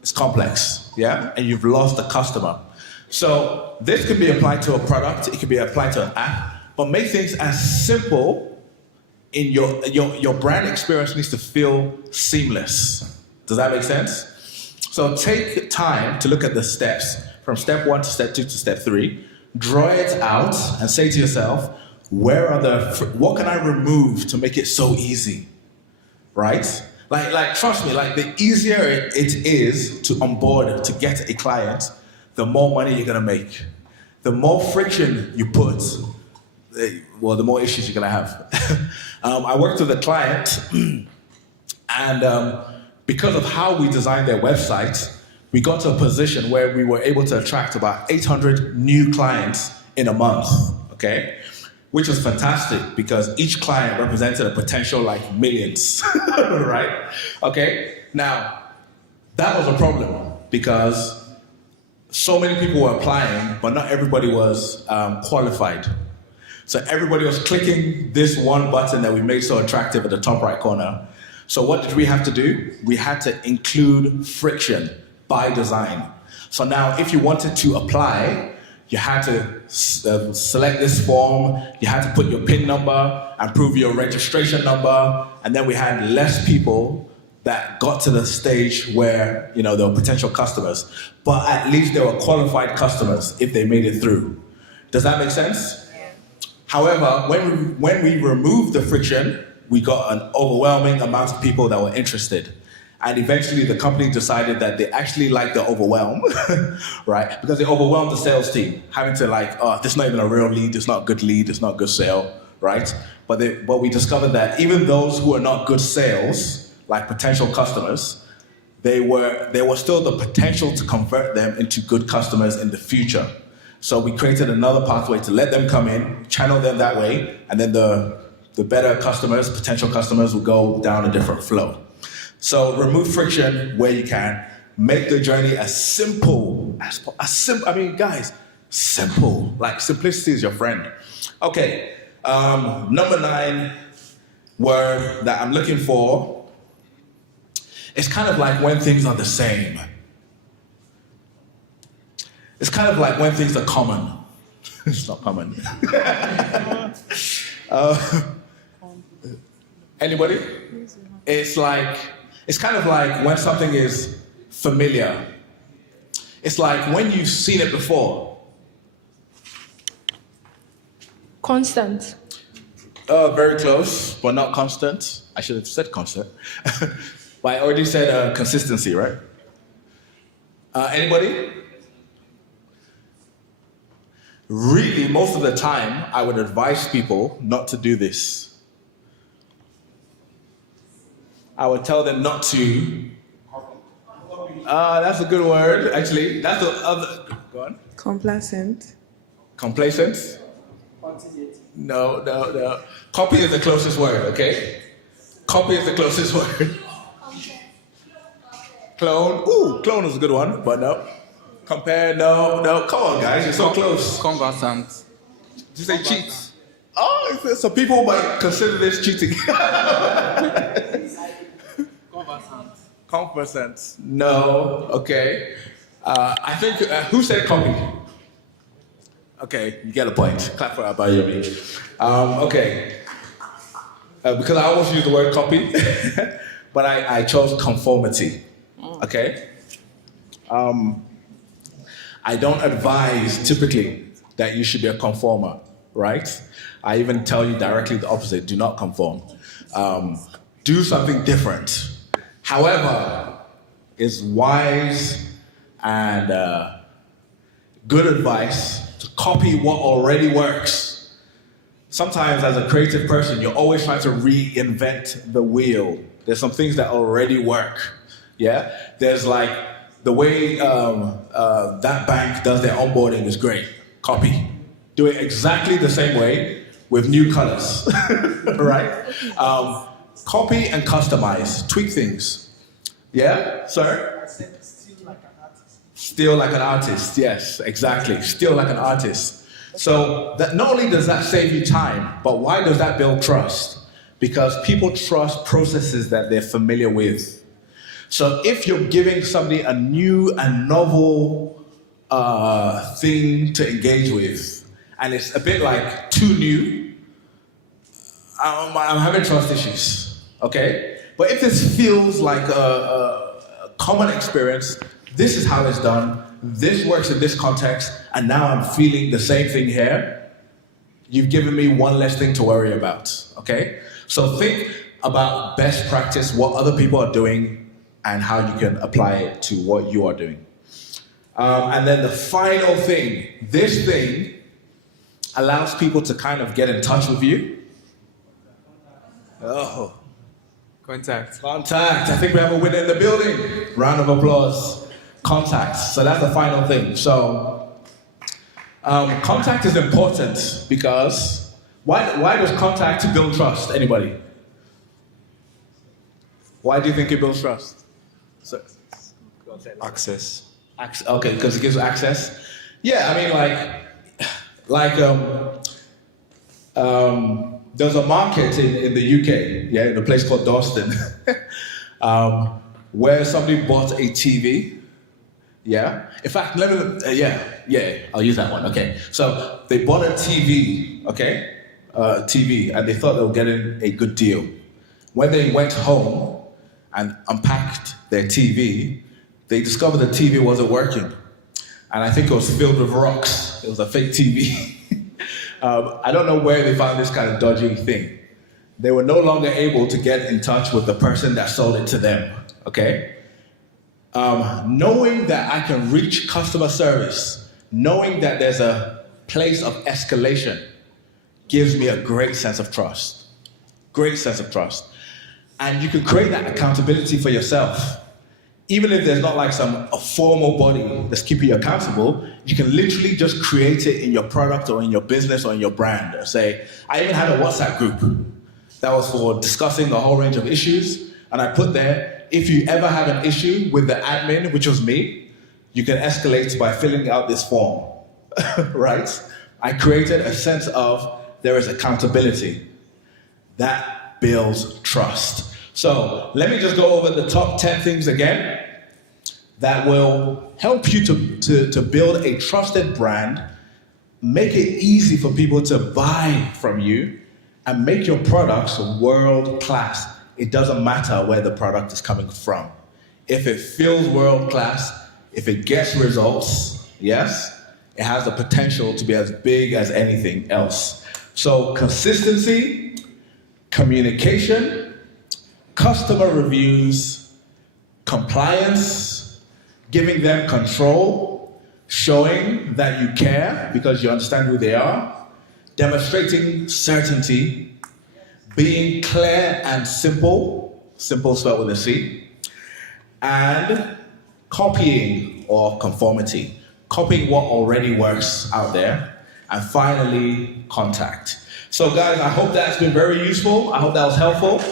It's complex, yeah? And you've lost the customer. So this can be applied to a product, it can be applied to an app, but make things as simple. In your brand experience needs to feel seamless. Does that make sense? So take time to look at the steps from step 1 to step 2 to step 3. Draw it out and say to yourself, what can I remove to make it so easy? Right? Like trust me, like the easier it is to onboard, to get a client, the more money you're gonna make. The more friction you put, well, the more issues you're gonna have. I worked with a client, and because of how we designed their website, we got to a position where we were able to attract about 800 new clients in a month, okay? Which was fantastic because each client represented a potential like millions, right? Okay, now that was a problem because so many people were applying, but not everybody was qualified. So everybody was clicking this one button that we made so attractive at the top right corner. So what did we have to do? We had to include friction by design. So now if you wanted to apply, you had to select this form, you had to put your PIN number and prove your registration number, and then we had less people that got to the stage where there were potential customers, but at least they were qualified customers if they made it through. Does that make sense? Yeah. However, when we removed the friction, we got an overwhelming amount of people that were interested. And eventually the company decided that they actually liked the overwhelm, right? Because they overwhelmed the sales team, having to this is not even a real lead, it's not a good lead, it's not a good sale, right? But we discovered that even those who are not good sales, like potential customers, there was still the potential to convert them into good customers in the future. So we created another pathway to let them come in, channel them that way, and then the better customers, potential customers, will go down a different flow. So remove friction where you can, make the journey as simple as simple. I mean, guys, simple. Like simplicity is your friend. Okay, number 9 word that I'm looking for. It's kind of like when things are the same. It's kind of like when things are common. It's not common. Anybody? It's kind of like when something is familiar. It's like when you've seen it before. Constant. Very close, but not constant. I should have said constant. But I already said consistency, right? Anybody? Really, most of the time, I would advise people not to do this. I would tell them not to. That's a good word, actually. That's the other. Go on. Complacent. Complacent? No. Copy is the closest word, okay? Copy is the closest word. Clone. Ooh, clone is a good one, but no. Compare, no. Come on, guys, you're so close. Conversant. Did you say cheat? Oh, so people might consider this cheating. Conversant. No. Okay. I think, who said copy? Okay, you get a point. Clap for Abayomi. Okay. Because I almost use the word copy, but I chose conformity. Okay? I don't advise typically that you should be a conformer, right? I even tell you directly the opposite. Do not conform. Do something different. However, it's wise and good advice to copy what already works. Sometimes as a creative person, you're always trying to reinvent the wheel. There's some things that already work. Yeah? There's like the way that bank does their onboarding is great. Copy. Do it exactly the same way with new colors. Right? Copy and customize. Tweak things. Yeah? Sir? Still like an artist, yes, exactly. Still like an artist. So that not only does that save you time, but why does that build trust? Because people trust processes that they're familiar with. So if you're giving somebody a new and novel thing to engage with, and it's a bit like too new, I'm having trust issues, okay? But if this feels like a common experience, this is how it's done, this works in this context, and now I'm feeling the same thing here, you've given me one less thing to worry about, okay? So think about best practice, what other people are doing, and how you can apply it to what you are doing. And then the final thing, this thing allows people to kind of get in touch with you. Oh. Contact. I think we have a winner in the building. Round of applause. Contact. So that's the final thing. So contact is important because why does contact build trust? Anybody? Why do you think it builds trust? So, access. Okay, because it gives access. Yeah, I mean, there's a market in the UK, yeah, in a place called Dalston, where somebody bought a TV. Yeah. In fact, I'll use that one. Okay. So they bought a TV, okay, TV, and they thought they were getting a good deal. When they went home and unpacked their TV, they discovered the TV wasn't working, and I think it was filled with rocks. It was a fake TV. I don't know where they found this kind of dodgy thing. They were no longer able to get in touch with the person that sold it to them. Okay. Knowing that I can reach customer service, knowing that there's a place of escalation, gives me a great sense of trust. Great sense of trust. And you can create that accountability for yourself. Even if there's not like a formal body that's keeping you accountable, you can literally just create it in your product or in your business or in your brand. Say, I even had a WhatsApp group that was for discussing a whole range of issues. And I put there, if you ever have an issue with the admin, which was me, you can escalate by filling out this form, right? I created a sense of there is accountability. That builds trust. So let me just go over the top 10 things again that will help you to build a trusted brand, make it easy for people to buy from you, and make your products world class. It doesn't matter where the product is coming from. If it feels world class, if it gets results, yes, it has the potential to be as big as anything else. So consistency, communication, customer reviews, compliance, giving them control, showing that you care because you understand who they are, demonstrating certainty, being clear and simple spelled with a C, and copying or conformity, copying what already works out there, and finally, contact. So guys, I hope that's been very useful. I hope that was helpful.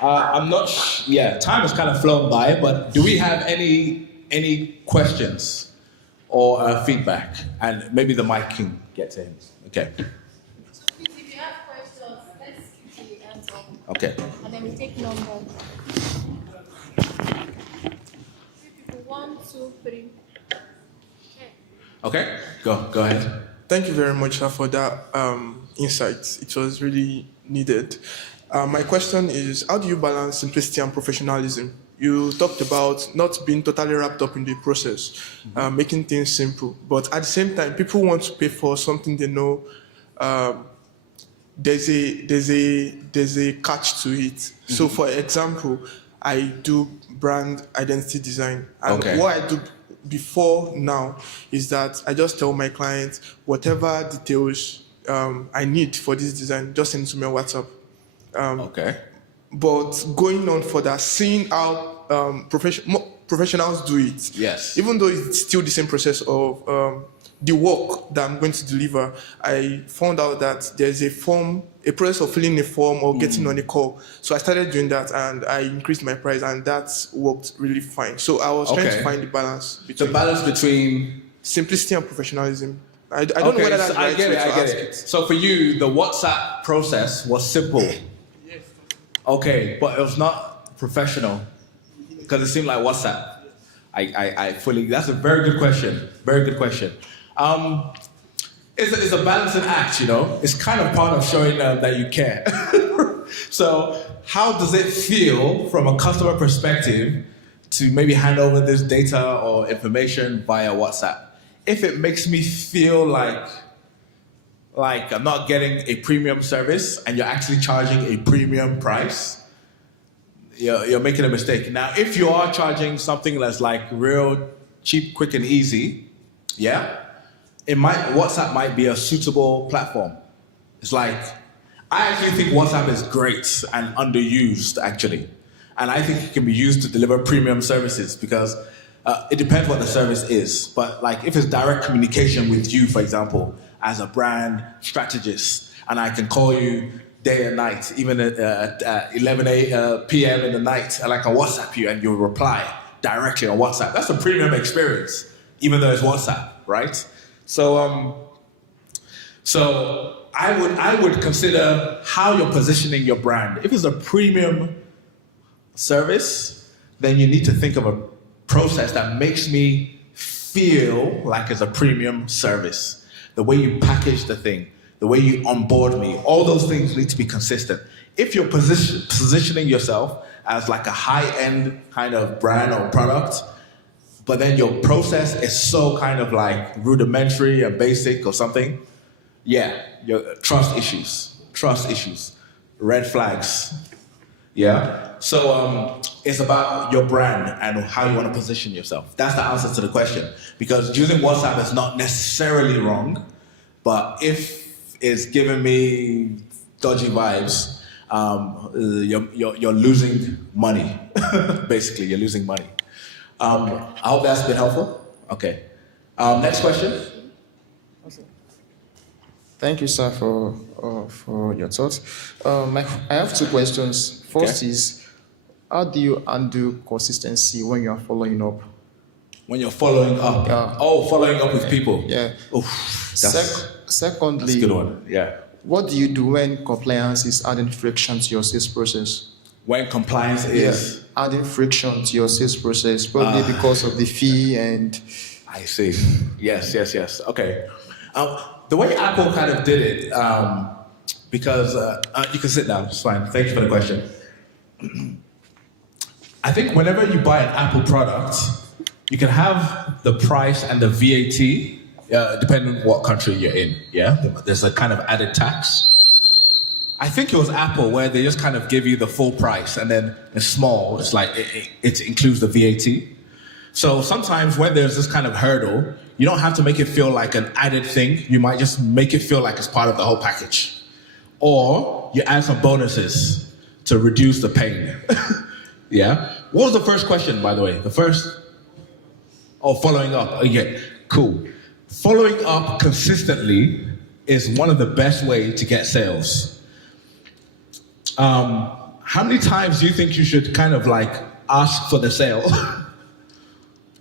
I'm not, time has kind of flown by, but do we have any questions or feedback? And maybe the mic can get to him. Okay. So please, if you have questions, let's keep the hands up. Okay. And then we take numbers. 1, 2, 3. Okay, go ahead. Thank you very much for that insight. It was really needed. My question is, how do you balance simplicity and professionalism? You talked about not being totally wrapped up in the process, making things simple. But at the same time, people want to pay for something they know there's a catch to it. Mm-hmm. So, for example, I do brand identity design, and what I do before now is that I just tell my clients whatever details I need for this design, just send it to me on WhatsApp. But going on for that, seeing how professionals do it, yes, even though it's still the same process of the work that I'm going to deliver, I found out that there's a process of filling a form or getting on a call. So I started doing that, and I increased my price, and that worked really fine. So I was trying to find the balance between simplicity and professionalism. I don't know whether that's the right way to ask it. So for you, the WhatsApp process was simple. Yes. Okay, but it was not professional because it seemed like WhatsApp. I fully. That's a very good question. Very good question. It's a balancing act, you know. It's kind of part of showing that you care. So how does it feel from a customer perspective to maybe hand over this data or information via WhatsApp? If it makes me feel like I'm not getting a premium service and you're actually charging a premium price, you're making a mistake. Now, if you are charging something that's like real cheap, quick, and easy, WhatsApp might be a suitable platform. It's like, I actually think WhatsApp is great and underused, actually. And I think it can be used to deliver premium services because it depends what the service is. But like if it's direct communication with you, for example, as a brand strategist, and I can call you day and night, even at 11 p.m. in the night, and I can WhatsApp you and you'll reply directly on WhatsApp. That's a premium experience, even though it's WhatsApp, right? So I would consider how you're positioning your brand. If it's a premium service, then you need to think of a process that makes me feel like it's a premium service. The way you package the thing, the way you onboard me, all those things need to be consistent. If you're positioning yourself as like a high-end kind of brand or product, but then your process is so kind of like rudimentary and basic or something, yeah, your trust issues, red flags, yeah? So it's about your brand and how you want to position yourself. That's the answer to the question. Because using WhatsApp is not necessarily wrong, but if it's giving me dodgy vibes, you're losing money. Basically, you're losing money. I hope that's been helpful. Okay. Next question. Thank you, sir, for your thoughts. I have two questions. First is, how do you undo consistency when you are following up? When you're following up? Yeah. Oh, following up with people? Yeah. Secondly, that's a good one. Yeah. What do you do when compliance is adding friction to your sales process? When compliance is? Adding friction to your sales process, probably because of the fee and... I see. Yes. Okay. The way Apple kind of did it, because you can sit down, it's fine. Thank you for the question. I think whenever you buy an Apple product, you can have the price and the VAT, depending on what country you're in, yeah? There's a kind of added tax. I think it was Apple where they just kind of give you the full price, and then it's small, it's like, it includes the VAT. So sometimes when there's this kind of hurdle, you don't have to make it feel like an added thing. You might just make it feel like it's part of the whole package. Or you add some bonuses to reduce the pain. Yeah? What was the first question, by the way? The first? Oh, following up. Okay, cool. Following up consistently is one of the best ways to get sales. How many times do you think you should kind of like ask for the sale?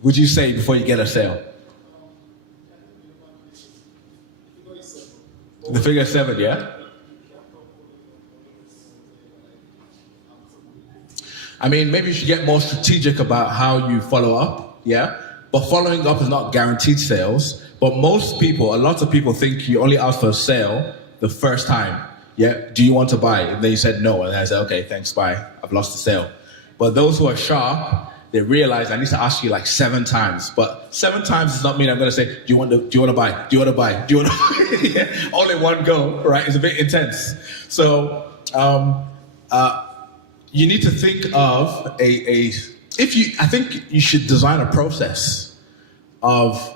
Would you say before you get a sale? The figure 7, yeah? I mean, maybe you should get more strategic about how you follow up, yeah? But following up is not guaranteed sales. But a lot of people think you only ask for a sale the first time. Yeah, do you want to buy? And then you said no, and I said, okay, thanks, bye. I've lost the sale. But those who are sharp, they realize I need to ask you like 7 times. But 7 times does not mean I'm going to say, do you want to buy? Do you want to buy? Do you want to yeah, all in one go, right? It's a bit intense. So you need to think of I think you should design a process of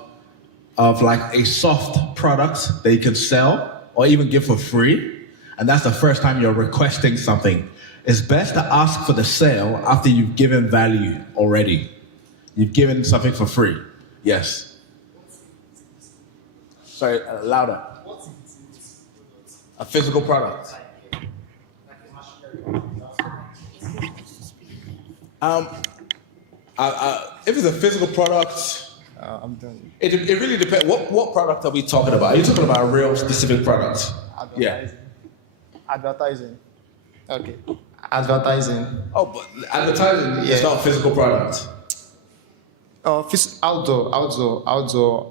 like a soft product that you can sell or even give for free. And that's the first time you're requesting something. It's best to ask for the sale after you've given value already. You've given something for free. Yes. Sorry, louder. A physical product. If it's a physical product, I'm done. It really depends. What product are we talking about? Are you talking about a real specific product? Yeah. Advertising. Okay. Advertising. Oh, but advertising is not a physical product. Outdoor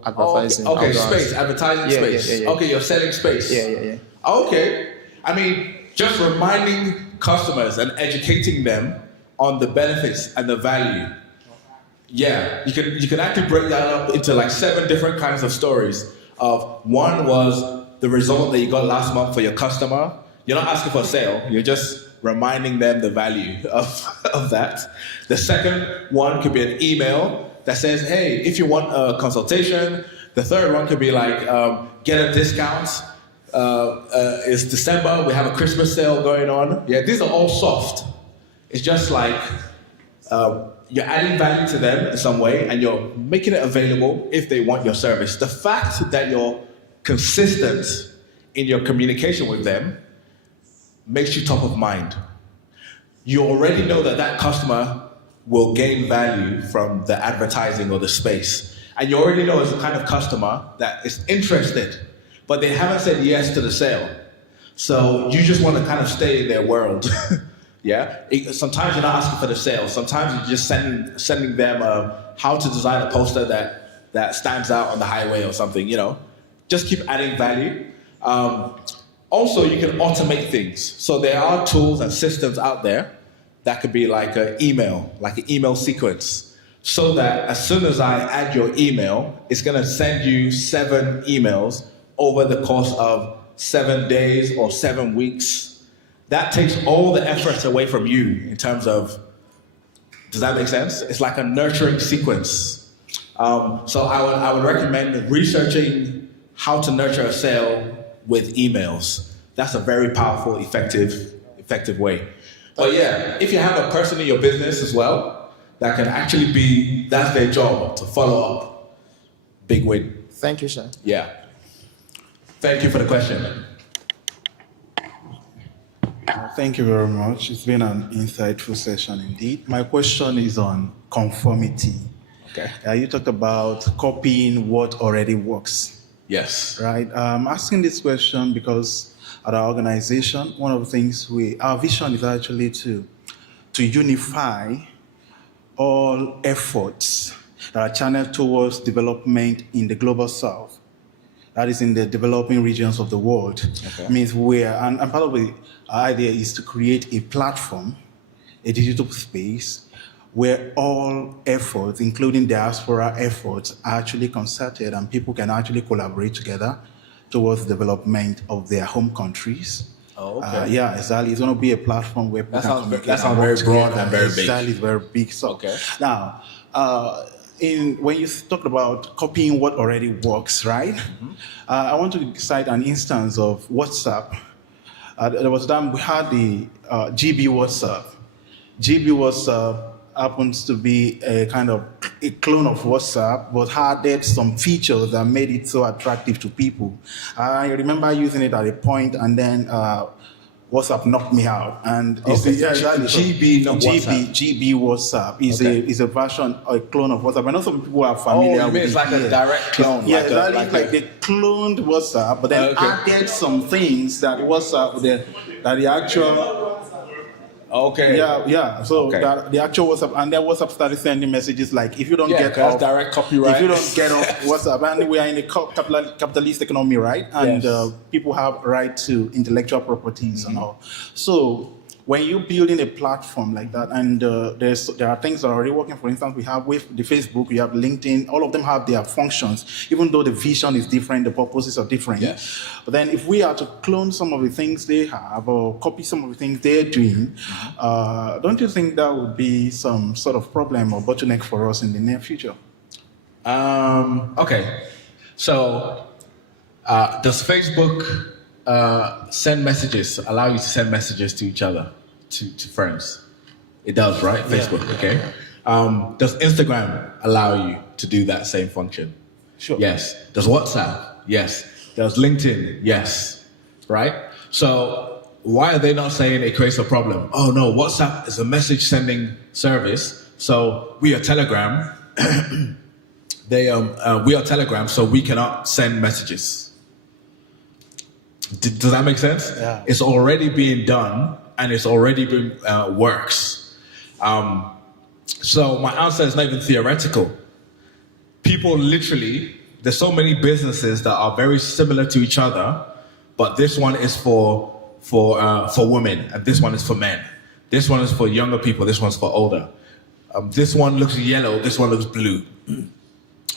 advertising. Oh, okay, outdoor space, advertising space. Yeah. Okay, you're selling space. Yeah. Okay. I mean, just reminding customers and educating them on the benefits and the value. Yeah, you can actually break that up into like 7 different kinds of stories. One was the result that you got last month for your customer. You're not asking for a sale. You're just reminding them the value of that. The second one could be an email that says, hey, if you want a consultation. The third one could be like, get a discount. It's December, we have a Christmas sale going on. Yeah, these are all soft. It's just like you're adding value to them in some way and you're making it available if they want your service. The fact that you're consistent in your communication with them makes you top of mind. You already know that that customer will gain value from the advertising or the space. And you already know it's the kind of customer that is interested, but they haven't said yes to the sale. So you just want to kind of stay in their world. Yeah. Sometimes you're not asking for the sale. Sometimes you're just sending them how to design a poster that stands out on the highway or something. Just keep adding value. Also, you can automate things. So there are tools and systems out there that could be like an email sequence, so that as soon as I add your email, it's going to send you 7 emails over the course of 7 days or 7 weeks. That takes all the effort away from you in terms of, does that make sense? It's like a nurturing sequence. So I would recommend researching how to nurture a sale with emails. That's a very powerful, effective way. But yeah, if you have a person in your business as well, that can actually that's their job, to follow up. Big win. Thank you, sir. Yeah. Thank you for the question. Thank you very much. It's been an insightful session indeed. My question is on conformity. Okay. You talked about copying what already works. Yes. Right. I'm asking this question because at our organization, one of the things our vision is actually to unify all efforts that are channeled towards development in the global south. That is in the developing regions of the world. Okay. Means and part of the idea is to create a platform, a digital space, where all efforts, including diaspora efforts, are actually concerted and people can actually collaborate together towards the development of their home countries. Oh, okay. Yeah, exactly. It's going to be a platform where people can communicate. That sounds very broad and very big. Exactly, it's very big. So, okay. Now, when you talk about copying what already works, right? Mm-hmm. I want to cite an instance of WhatsApp. There was a time we had the GB WhatsApp. GB WhatsApp happens to be a kind of a clone of WhatsApp, but added some features that made it so attractive to people. I remember using it at a point, and then WhatsApp knocked me out. And GB WhatsApp is a version, a clone of WhatsApp. I know some people are familiar with it. It's like a direct clone. Yeah, they cloned WhatsApp, but then added some things that WhatsApp, that the actual. Okay. Yeah. So the actual WhatsApp, and then WhatsApp started sending messages like, if you don't get off, direct copyright. If you don't get off WhatsApp, and we are in a capitalist economy, right? And people have right to intellectual properties and all. So when you're building a platform like that, and there are things that are already working. For instance, we have with the Facebook, we have LinkedIn. All of them have their functions, even though the vision is different, the purposes are different. Yes. But then, if we are to clone some of the things they have or copy some of the things they're doing, don't you think that would be some sort of problem or bottleneck for us in the near future? Okay. So, does Facebook send messages? Allow you to send messages to each other? To friends. It does, right? Facebook, okay. Does Instagram allow you to do that same function? Sure. Yes. Does WhatsApp? Yes. Does LinkedIn? Yes. Right? So why are they not saying it creates a problem? Oh no, WhatsApp is a message sending service. So we are Telegram. We are Telegram, so we cannot send messages. Does that make sense? Yeah. It's already being done, and it's already been works. So my answer is not even theoretical. People literally, there's so many businesses that are very similar to each other, but this one is for women, and this one is for men. This one is for younger people. This one's for older. This one looks yellow. This one looks blue.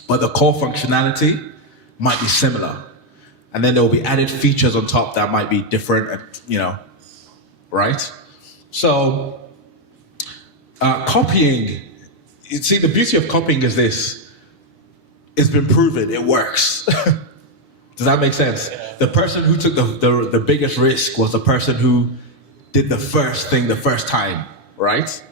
But the core functionality might be similar. And then there will be added features on top that might be different, right? So, copying, you see, the beauty of copying is this. It's been proven, it works. Does that make sense? The person who took the biggest risk was the person who did the first thing the first time, right?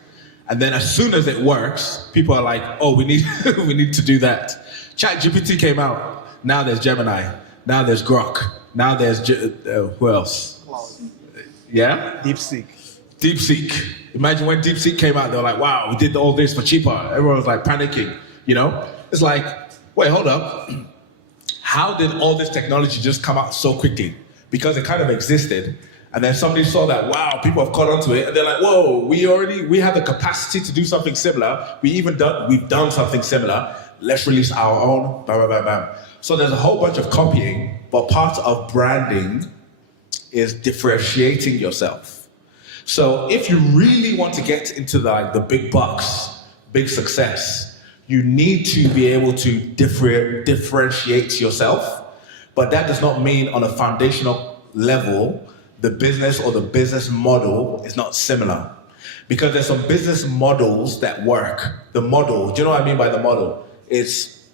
And then as soon as it works, people are like, oh, we need we need to do that. ChatGPT came out. Now there's Gemini. Now there's Grok. Now there's who else? Yeah? DeepSeek. Imagine when DeepSeek came out, they were like, wow, we did all this for cheaper. Everyone was like panicking, you know? It's like, wait, hold up. How did all this technology just come out so quickly? Because it kind of existed. And then somebody saw that, wow, people have caught on to it. And they're like, whoa, we have the capacity to do something similar. We've done something similar. Let's release our own, bam, bam, bam, bam. So there's a whole bunch of copying, but part of branding is differentiating yourself. So if you really want to get into the big bucks, big success, you need to be able to differentiate yourself. But that does not mean on a foundational level, the business or the business model is not similar. Because there's some business models that work. The model, do you know what I mean by the model? It's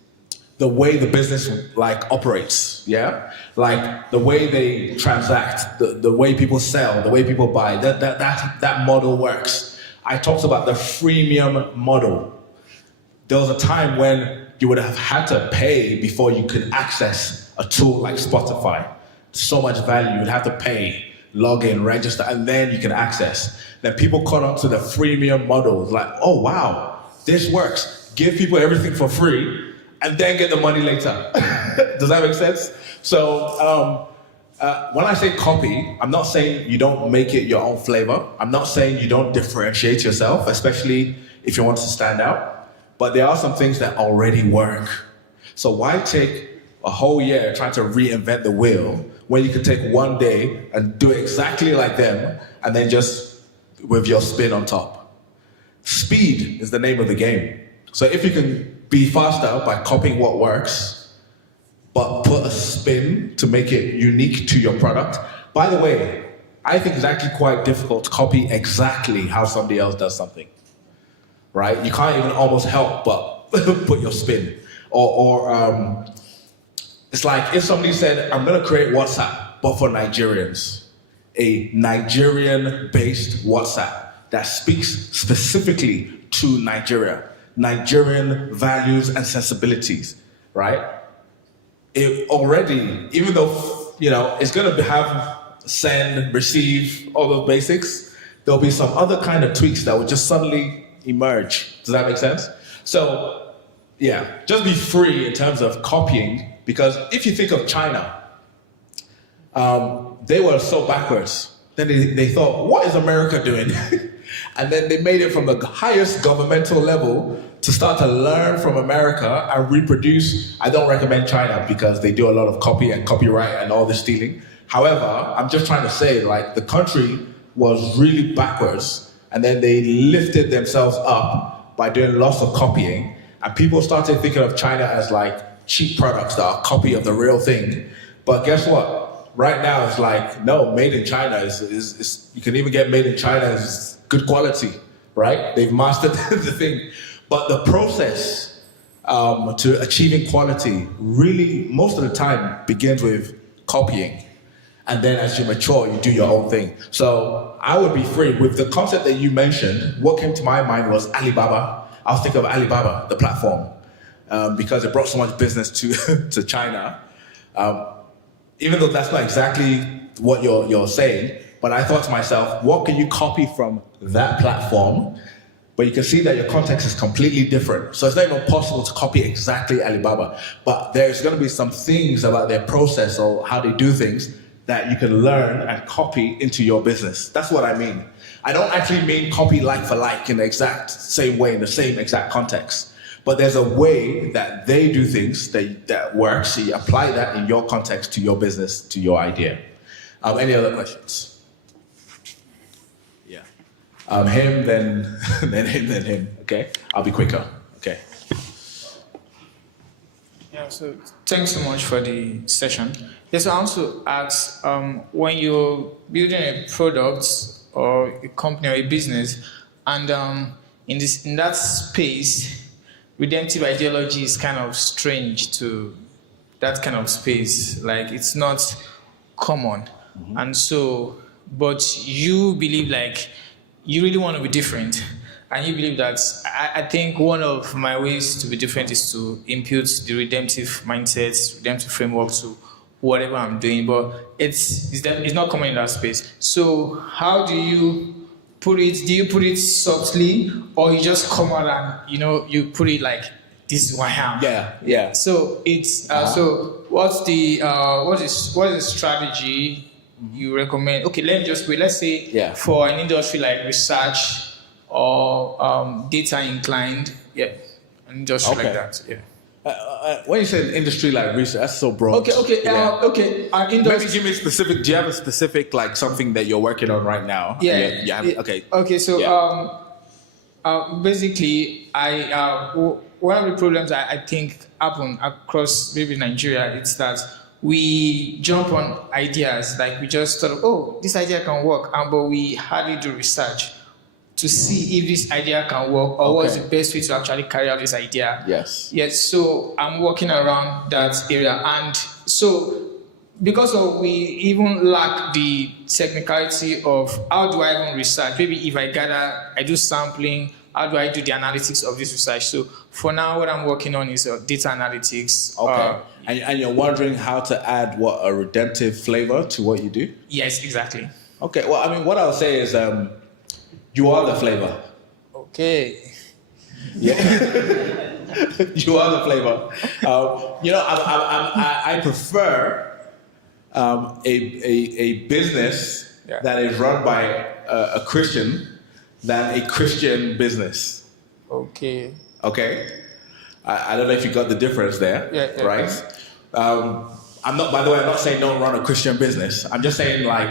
the way the business operates, yeah? Like the way they transact, the way people sell, the way people buy, that model works. I talked about the freemium model. There was a time when you would have had to pay before you could access a tool like Spotify. So much value, you would have to pay, log in, register, and then you can access. Then people caught on to the freemium model, like, oh wow, this works. Give people everything for free, and then get the money later. Does that make sense? So when I say copy, I'm not saying you don't make it your own flavor. I'm not saying you don't differentiate yourself, especially if you want to stand out. But there are some things that already work. So why take a whole year trying to reinvent the wheel when you can take one day and do it exactly like them and then just with your spin on top? Speed is the name of the game. So if you can be faster by copying what works, but put a spin to make it unique to your product. By the way, I think it's actually quite difficult to copy exactly how somebody else does something, right? You can't even almost help but put your spin. Or it's like if somebody said, I'm gonna create WhatsApp, but for Nigerians, a Nigerian-based WhatsApp that speaks specifically to Nigeria, Nigerian values and sensibilities, right? It already, even though, it's gonna have send, receive, all those basics, there'll be some other kind of tweaks that will just suddenly emerge. Does that make sense? So, yeah, just be free in terms of copying, because if you think of China, they were so backwards. Then they thought, what is America doing? And then they made it from the highest governmental level to start to learn from America and reproduce. I don't recommend China because they do a lot of copy and copyright and all this stealing. However, I'm just trying to say, the country was really backwards, and then they lifted themselves up by doing lots of copying, and people started thinking of China as cheap products that are a copy of the real thing. But guess what? Right now, it's no, made in China is you can even get made in China is good quality, right? They've mastered the thing. But the process to achieving quality really, most of the time, begins with copying. And then as you mature, you do your own thing. So I would be free. With the concept that you mentioned, what came to my mind was Alibaba. I was thinking of Alibaba, the platform, because it brought so much business to China. Even though that's not exactly what you're saying, but I thought to myself, what can you copy from that platform? But you can see that your context is completely different. So it's not even possible to copy exactly Alibaba. But there's going to be some things about their process or how they do things that you can learn and copy into your business. That's what I mean. I don't actually mean copy like for like in the exact same way, in the same exact context. But there's a way that they do things that works. So you apply that in your context to your business, to your idea. Any other questions? Yeah. Him, then him, then him. Okay? I'll be quicker. Okay. Yeah, so thanks so much for the session. Yes, I want to ask, when you're building a product or a company or a business, and in that space, redemptive ideology is kind of strange to that kind of space. It's not common. Mm-hmm. And so, but you believe you really want to be different. And you believe that, I think one of my ways to be different is to impute the redemptive mindset, redemptive framework to whatever I'm doing, but it's not common in that space. So how do you put it? Do you put it softly, or you just come out and you put it like, this is who I am? Yeah. So it's so what's the what is the strategy you recommend? Okay, let me just wait. Let's say for an industry like research or data inclined, an industry like that, When you say an industry like research, that's so broad. Okay. Our industry. Maybe give me specific. Do you have a specific like something that you're working on right now? Okay. Okay. So basically, one of the problems I think happen across maybe Nigeria, it's that we jump on ideas, like we just thought, oh, this idea can work, but we hardly do research to see if this idea can work or what's the best way to actually carry out this idea. Yes. So I'm working around that area, and so because we even lack the technicality of how do I even research? Maybe if I do sampling, how do I do the analytics of this research? So for now, what I'm working on is data analytics. Okay. And you're wondering how to add a redemptive flavor to what you do? Yes, exactly. Okay. Well, I mean, what I'll say is you are the flavor. Okay. Yeah. You are the flavor. I prefer a business that is run by a Christian than a Christian business. Okay. I don't know if you got the difference there, right? I'm not saying don't run a Christian business. I'm just saying like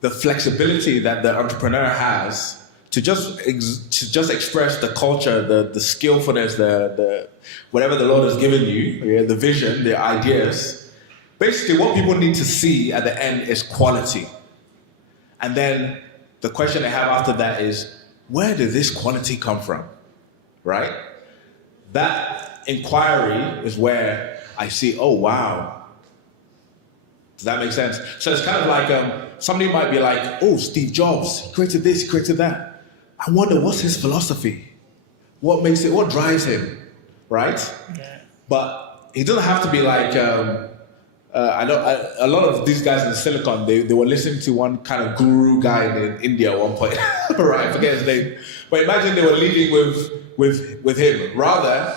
the flexibility that the entrepreneur has to just express the culture, the skillfulness, the whatever the Lord has given you, the vision, the ideas. Basically, what people need to see at the end is quality. And then the question they have after that is, where did this quality come from? Right? That inquiry is where I see, oh, wow. Does that make sense? So it's kind of like somebody might be like, oh, Steve Jobs, he created this, he created that. I wonder, what's his philosophy? What drives him? Right? Yeah. But he doesn't have to be like, a lot of these guys in Silicon, they were listening to one kind of guru guy in India at one point, right? I forget his name. But imagine they were leading with him. Rather,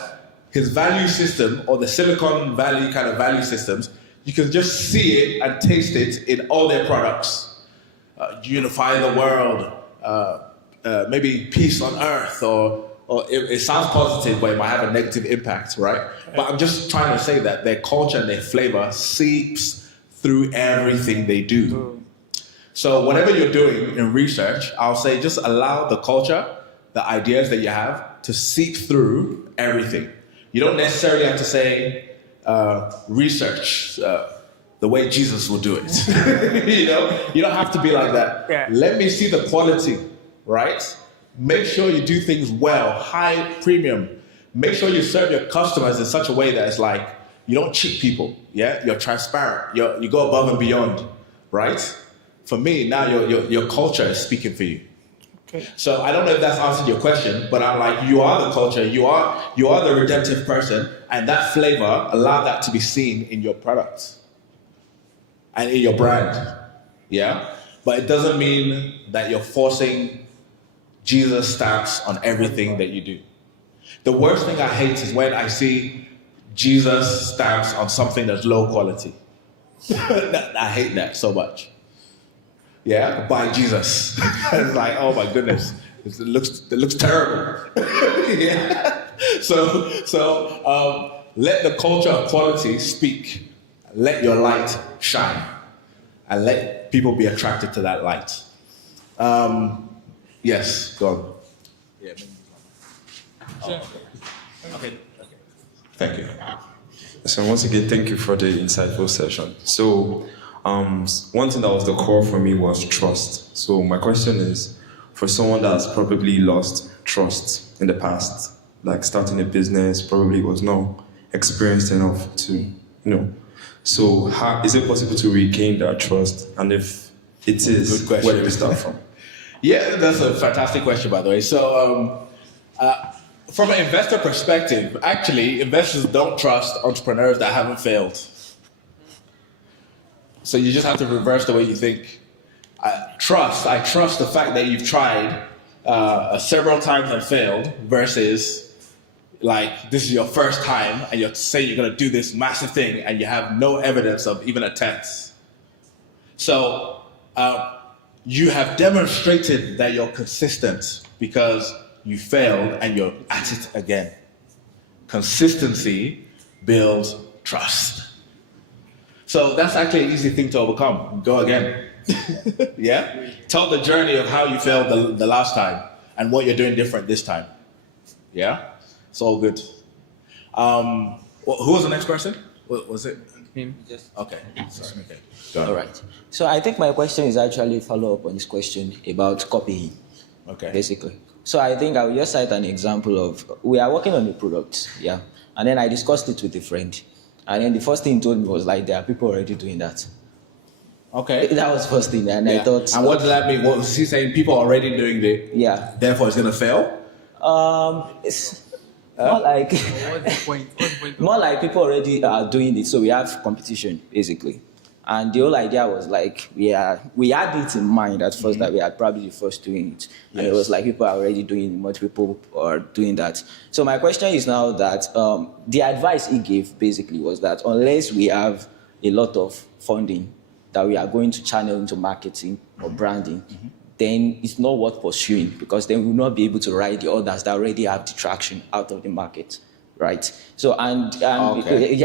his value system or the Silicon Valley kind of value systems, you can just see it and taste it in all their products. Unify the world, maybe peace on earth, or it sounds positive, but it might have a negative impact, right? But I'm just trying to say that their culture and their flavor seeps through everything they do. So whatever you're doing in research, I'll say just allow the culture, the ideas that you have to seep through everything. You don't necessarily have to say research the way Jesus will do it. You don't have to be like that. Yeah. Let me see the quality, right? Make sure you do things well, high premium. Make sure you serve your customers in such a way that it's like, you don't cheat people, You're transparent, you go above and beyond, right? For me, now your culture is speaking for you. Okay. So I don't know if that's answered your question, but I'm like, you are the culture, you are the redemptive person, and that flavor, allow that to be seen in your products and in your brand, But it doesn't mean that you're forcing Jesus stamps on everything that you do. The worst thing I hate is when I see Jesus stamps on something that's low quality. I hate that so much. By Jesus. It's like, oh my goodness, it looks terrible. So let the culture of quality speak. Let your light shine, and let people be attracted to that light. Yes, go on. Yeah. Okay. Thank you. So once again, thank you for the insightful session. So one thing that was the core for me was trust. So my question is, for someone that's probably lost trust in the past, like starting a business, probably was not experienced enough to, So how is it possible to regain that trust? And if it is, good question. Where do we start from? Yeah, that's a fantastic question, by the way. So, from an investor perspective, actually, investors don't trust entrepreneurs that haven't failed. So you just have to reverse the way you think. I trust the fact that you've tried several times and failed versus like this is your first time and you're saying you're going to do this massive thing and you have no evidence of even attempts. So you have demonstrated that you're consistent because you failed and you're at it again. Consistency builds trust. So that's actually an easy thing to overcome. Go again. Yeah? Tell the journey of how you failed the last time and what you're doing different this time. Yeah? It's all good. Who was the next person? Was it? Him. Okay. Okay. All right. So I think my question is actually a follow-up on this question about copying. Okay. Basically. So I think I will just cite an example of, we are working on a product, yeah? And then I discussed it with a friend. And then the first thing he told me was like, there are people already doing that. Okay. That was the first thing. And I thought... And what does that mean? What was he saying? People are already doing it. Yeah. Therefore it's going to fail? It's more like... What's the point? More like people already are doing it, so we have competition, basically. And the whole idea was like, we had it in mind at first that we are probably the first doing it. And it was like people are already doing it, multiple people are doing that. So my question is now that the advice he gave basically was that unless we have a lot of funding that we are going to channel into marketing or branding, then it's not worth pursuing because then we will not be able to ride the others that already have the traction out of the market. Right. So and okay.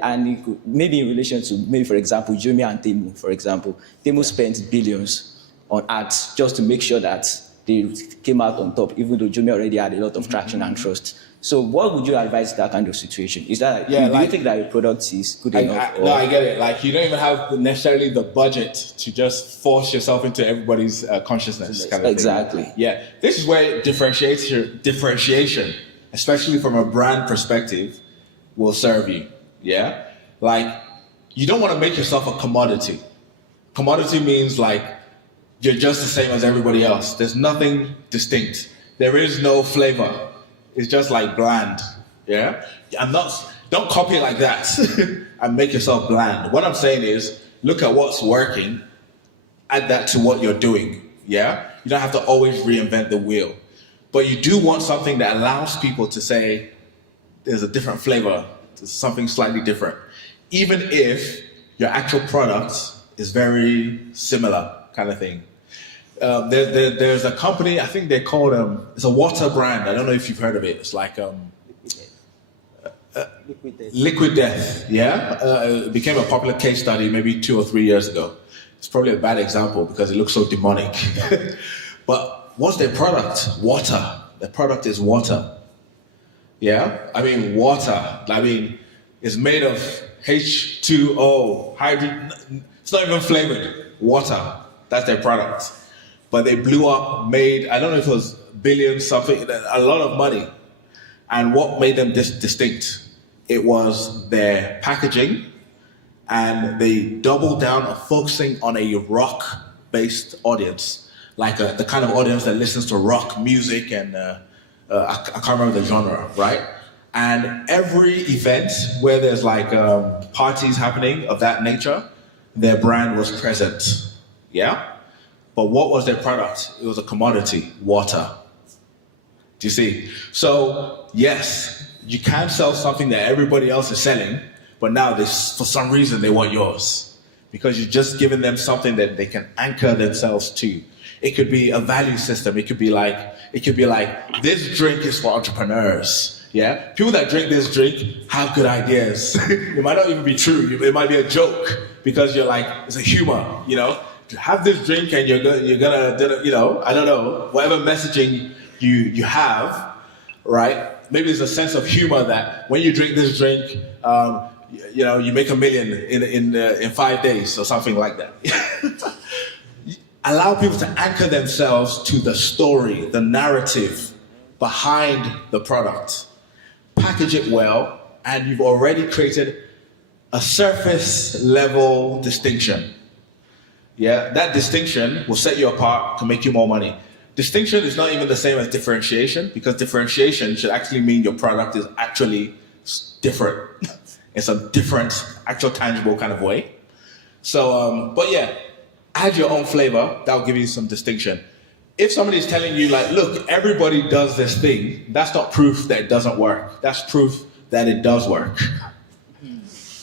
and it could, maybe in relation to maybe for example Jumia and Temu, for example, Temu spent billions on ads just to make sure that they came out on top, even though Jumia already had a lot of traction and trust. So what would you advise in that kind of situation? Is that do you think that your product is good enough? No, I get it. Like you don't even have necessarily the budget to just force yourself into everybody's consciousness. Kind of exactly. Thing. Yeah. This is where differentiation, especially from a brand perspective, will serve you. Yeah? Like, you don't want to make yourself a commodity. Commodity means like, you're just the same as everybody else. There's nothing distinct. There is no flavor. It's just like bland. Yeah? Don't copy it like that and make yourself bland. What I'm saying is, look at what's working, add that to what you're doing. Yeah? You don't have to always reinvent the wheel. But you do want something that allows people to say, there's a different flavor, there's something slightly different. Even if your actual product is very similar kind of thing. There's a company, I think they call it's a water brand. I don't know if you've heard of it. It's like Liquid Death. Yeah? It became a popular case study maybe 2 or 3 years ago. It's probably a bad example because it looks so demonic. But what's their product? Water. Their product is water. Yeah? I mean, water. I mean, it's made of H2O, hydrogen. It's not even flavored. Water. That's their product. But they blew up, made, I don't know if it was billions, something, a lot of money. And what made them distinct? It was their packaging, and they doubled down on focusing on a rock-based audience. Like the kind of audience that listens to rock music and I can't remember the genre, right? And every event where there's like parties happening of that nature, their brand was present, yeah? But what was their product? It was a commodity, water. Do you see? So yes, you can sell something that everybody else is selling, but now for some reason they want yours because you're just giving them something that they can anchor themselves to. It could be a value system. It could be like, this drink is for entrepreneurs. Yeah? People that drink this drink have good ideas. It might not even be true. It might be a joke because you're like, it's a humor, you know? Have this drink and you're gonna, you know, I don't know, whatever messaging you have, right? Maybe there's a sense of humor that when you drink this drink, you know, you make $1 million in 5 days or something like that. Allow people to anchor themselves to the story, the narrative behind the product. Package it well, and you've already created a surface level distinction. Yeah, that distinction will set you apart to make you more money. Distinction is not even the same as differentiation because differentiation should actually mean your product is actually different. It's a different, actual tangible kind of way. So, but yeah, add your own flavor. That'll give you some distinction. If somebody's telling you like, look, everybody does this thing, that's not proof that it doesn't work. That's proof that it does work.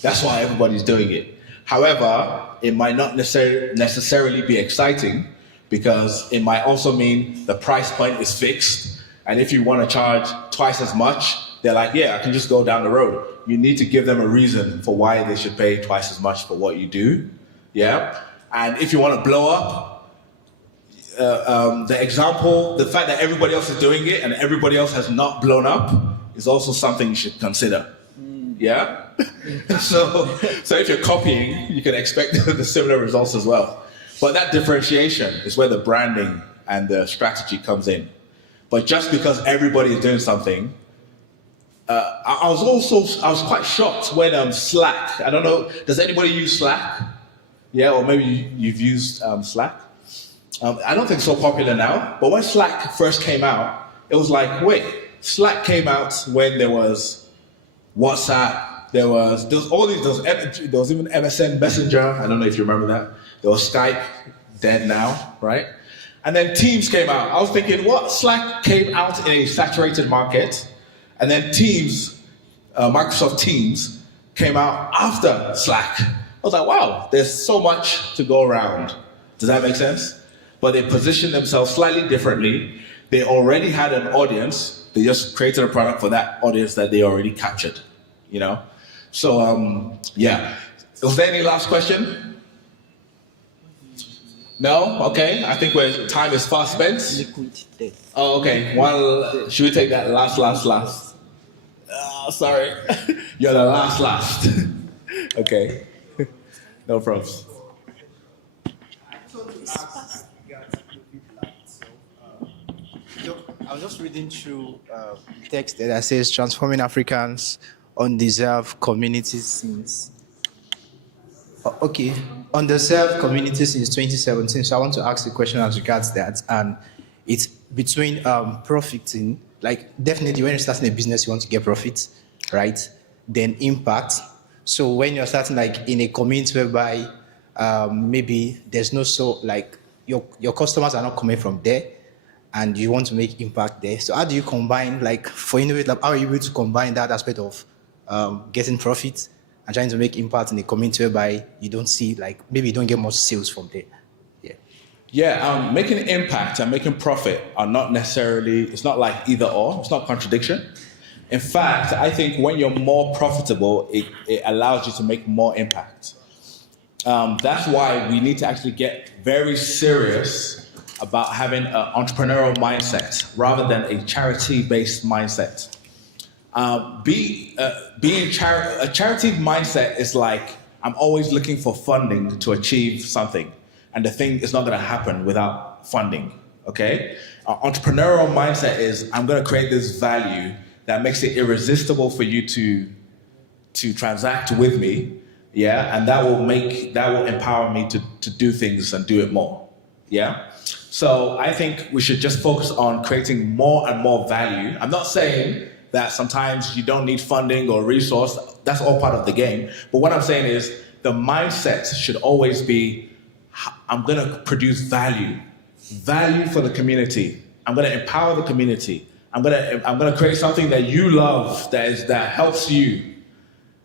That's why everybody's doing it. However, it might not necessarily be exciting because it might also mean the price point is fixed. And if you want to charge twice as much, they're like, yeah, I can just go down the road. You need to give them a reason for why they should pay twice as much for what you do. Yeah. And if you want to blow up, the example, the fact that everybody else is doing it and everybody else has not blown up is also something you should consider. Yeah? So if you're copying, you can expect the similar results as well. But that differentiation is where the branding and the strategy comes in. But just because everybody is doing something, I was quite shocked when Slack, I don't know, does anybody use Slack? Yeah, or maybe you've used Slack? I don't think it's so popular now, but when Slack first came out, it was like, wait, Slack came out when there was WhatsApp, there was all these, there was even MSN Messenger, I don't know if you remember that. There was Skype, dead now, right? And then Teams came out. I was thinking, what? Slack came out in a saturated market, and then Teams, Microsoft Teams, came out after Slack. I was like, wow, there's so much to go around. Does that make sense? But they positioned themselves slightly differently. They already had an audience. They just created a product for that audience that they already captured, you know? So, yeah. Was there any last question? No? Okay. I think time is fast spent. Oh, okay. Well, should we take that last? Sorry. You're the last. Okay. No problems. I was just reading through text that says transforming Africans undeserved communities since. Okay, underserved communities since 2017. So I want to ask a question as regards that, and it's between profiting. Like definitely, when you're starting a business, you want to get profit, right? Then impact. So when you're starting like in a community whereby maybe there's no your customers are not coming from there, and you want to make impact there. So how do you combine, like for Ennovate Lab, how are you able to combine that aspect of getting profit and trying to make impact in a community whereby you don't see, like maybe you don't get much sales from there? Yeah, making impact and making profit are not necessarily, it's not like either or, it's not contradiction. In fact, I think when you're more profitable, it allows you to make more impact. That's why we need to actually get very serious about having an entrepreneurial mindset rather than a charity-based mindset. A charity mindset is like, I'm always looking for funding to achieve something, and the thing is not gonna happen without funding, okay? Our entrepreneurial mindset is, I'm gonna create this value that makes it irresistible for you to transact with me, yeah? And that will empower me to do things and do it more, yeah? So I think we should just focus on creating more and more value. I'm not saying that sometimes you don't need funding or resource. That's all part of the game. But what I'm saying is the mindset should always be, I'm going to produce value for the community. I'm going to empower the community. I'm going to create something that you love, that helps you.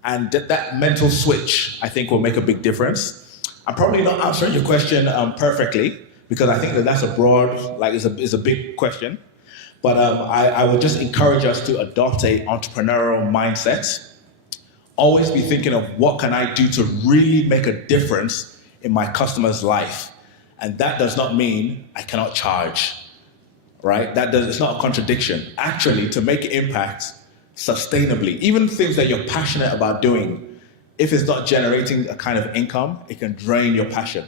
And that mental switch, I think, will make a big difference. I'm probably not answering your question perfectly, because I think that's a broad, it's a big question. But I would just encourage us to adopt a entrepreneurial mindset. Always be thinking of what can I do to really make a difference in my customer's life. And that does not mean I cannot charge, right? It's not a contradiction. Actually, to make impact sustainably, even things that you're passionate about doing, if it's not generating a kind of income, it can drain your passion,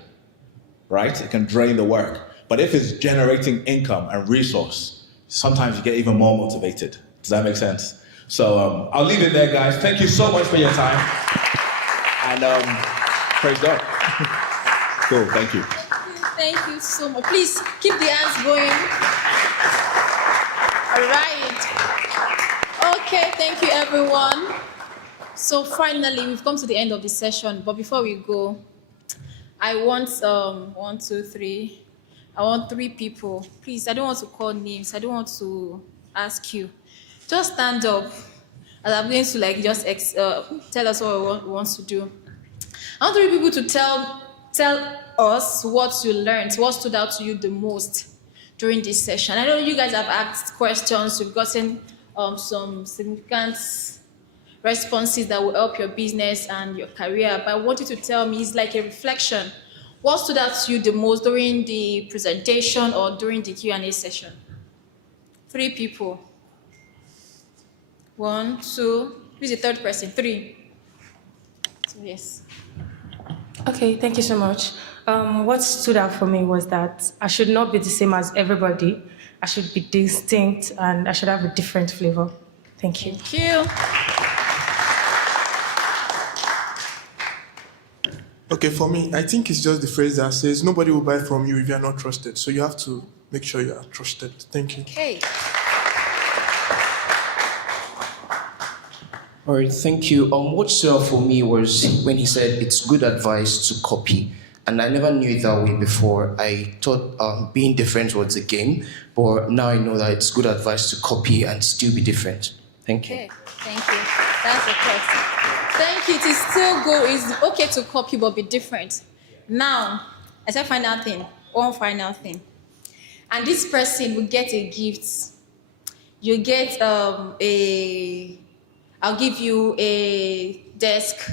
right? It can drain the work. But if it's generating income and resource, sometimes you get even more motivated. Does that make sense? So I'll leave it there, guys. Thank you so much for your time. And praise God. Cool, thank you. Thank you so much. Please keep the hands going. All right. Okay, thank you, everyone. So finally, we've come to the end of the session. But before we go, I want one, two, three. I want three people. Please, I don't want to call names. I don't want to ask you. Just stand up. As I'm going to like just tell us what we want to do. I want three people to tell us what you learned, what stood out to you the most during this session. I know you guys have asked questions. You've gotten some significant responses that will help your business and your career. But I want you to tell me, it's like a reflection. What stood out to you the most during the presentation or during the Q&A session? Three people. One, two. Who's the third person? Three. So yes. Okay, thank you so much. What stood out for me was that I should not be the same as everybody. I should be distinct and I should have a different flavor. Thank you. Thank you. Okay, for me, I think it's just the phrase that says nobody will buy from you if you're not trusted. So you have to make sure you are trusted. Thank you. Okay. All right, thank you. What stood out for me was when he said it's good advice to copy. And I never knew it that way before. I thought being different was a game, but now I know that it's good advice to copy and still be different. Thank you. Okay, thank you. That's the question. Thank you. It is still good. It's okay to copy but be different. Now, I said final thing. One final thing. And this person will get a gift. You get I'll give you a desk,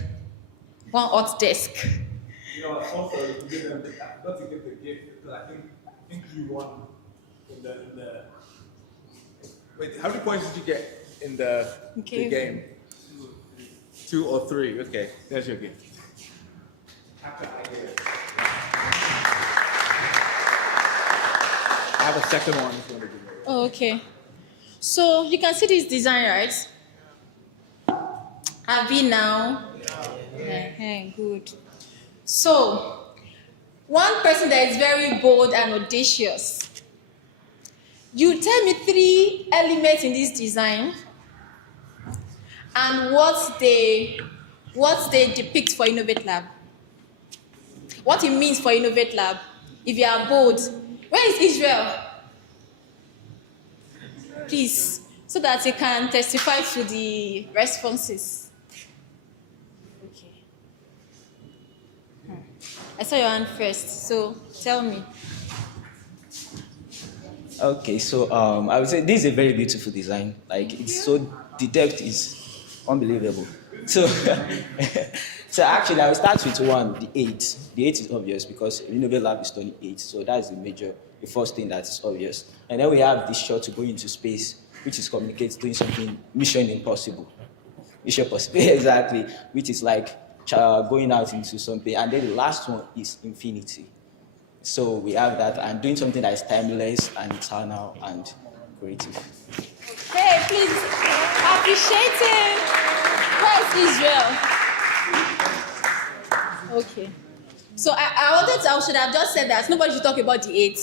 one hot desk. You know, also to give them, not to give the gift, because I think you won in the. Wait, how many points did you get in the game? 2 or 3. Okay, there's your gift. After I get it. I have a second one if you want to give it. Oh, okay. So you can see this design, right? Abi now. Yeah, good. So, one person that is very bold and audacious. You tell me 3 elements in this design and what they depict for Ennovate Lab. What it means for Ennovate Lab. If you are bold. Where is Israel? Please, so that you can testify to the responses. I saw your hand first, so tell me. Okay, so I would say this is a very beautiful design. Like it's so the depth is unbelievable. So so actually I will start with the 8. The 8 is obvious because Ennovate Lab is 28, so that's the first thing that is obvious. And then we have this shot to go into space, which is communicates doing something mission impossible. Mission possible, exactly, which is like going out into something. And then the last one is infinity. So we have that and doing something that is timeless and eternal and creative. Hey, please appreciate him. Where is Israel? Okay. So I should have just said that nobody should talk about the 8.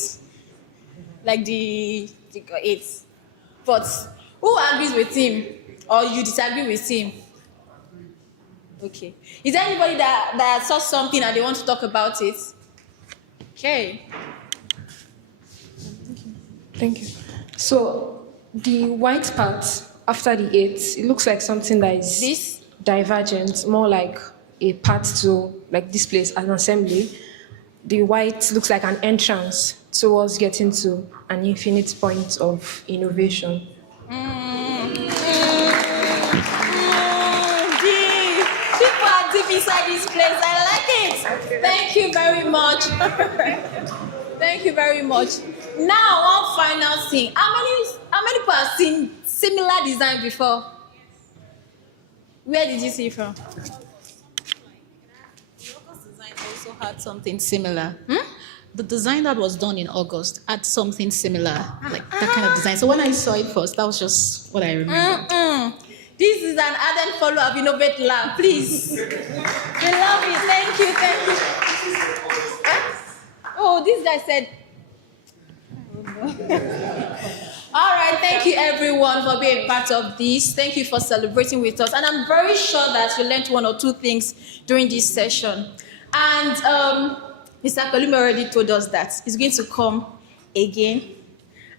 Like the 8. But who agrees with him? Or you disagree with him? Okay. Is there anybody that saw something and they want to talk about it? Okay. Thank you. So the white part after the 8, it looks like something that is divergent, more like a path to like this place, an assembly. The white looks like an entrance towards getting to an infinite point of innovation. People are deep inside this place. I like it. Thank you very much. Thank you very much. Now, one final thing. How many people have seen similar design before? Where did you see it from? Also had something similar. The design that was done in August had something similar, like that kind of design. So when I saw it first, that was just what I remember. This is an ardent follower of Ennovate Lab. Please. We love it. Thank you. Oh, this guy said. All right, thank you everyone for being part of this. Thank you for celebrating with us. And I'm very sure that you learned 1 or 2 things during this session. And Mr. Pelumi already told us that he's going to come again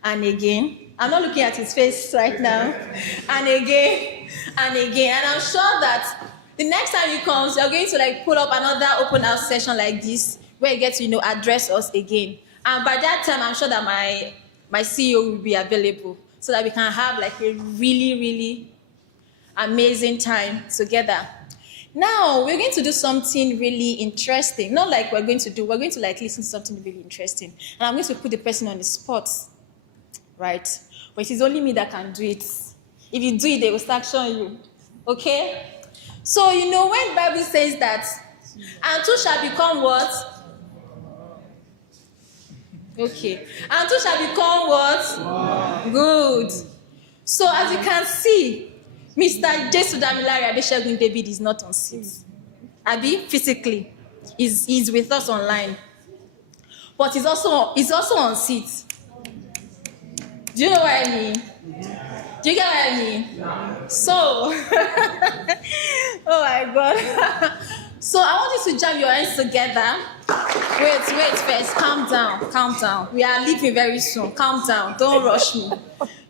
and again. I'm not looking at his face right now. And again and again. And I'm sure that the next time he comes, you're going to like pull up another open house session like this where you get to, address us again. And by that time, I'm sure that my CEO will be available so that we can have like a really, really amazing time together. Now, we're going to do something really interesting. Not like we're going to like listen to something really interesting. And I'm going to put the person on the spot, right? But it is only me that can do it. If you do it, they will start showing you. Okay? So, when the Bible says that, and two shall become what? Okay. And two shall become what? Wow. Good. So, as you can see, Mr. Jesu Damilare Adeshegun David is not on seat. Abi, physically, he's with us online. But he's also on seat. Do you know what I mean? Do you get what I mean? So, oh my God. So I want you to jam your hands together. Wait first. Calm down. We are leaving very soon. Calm down. Don't rush me.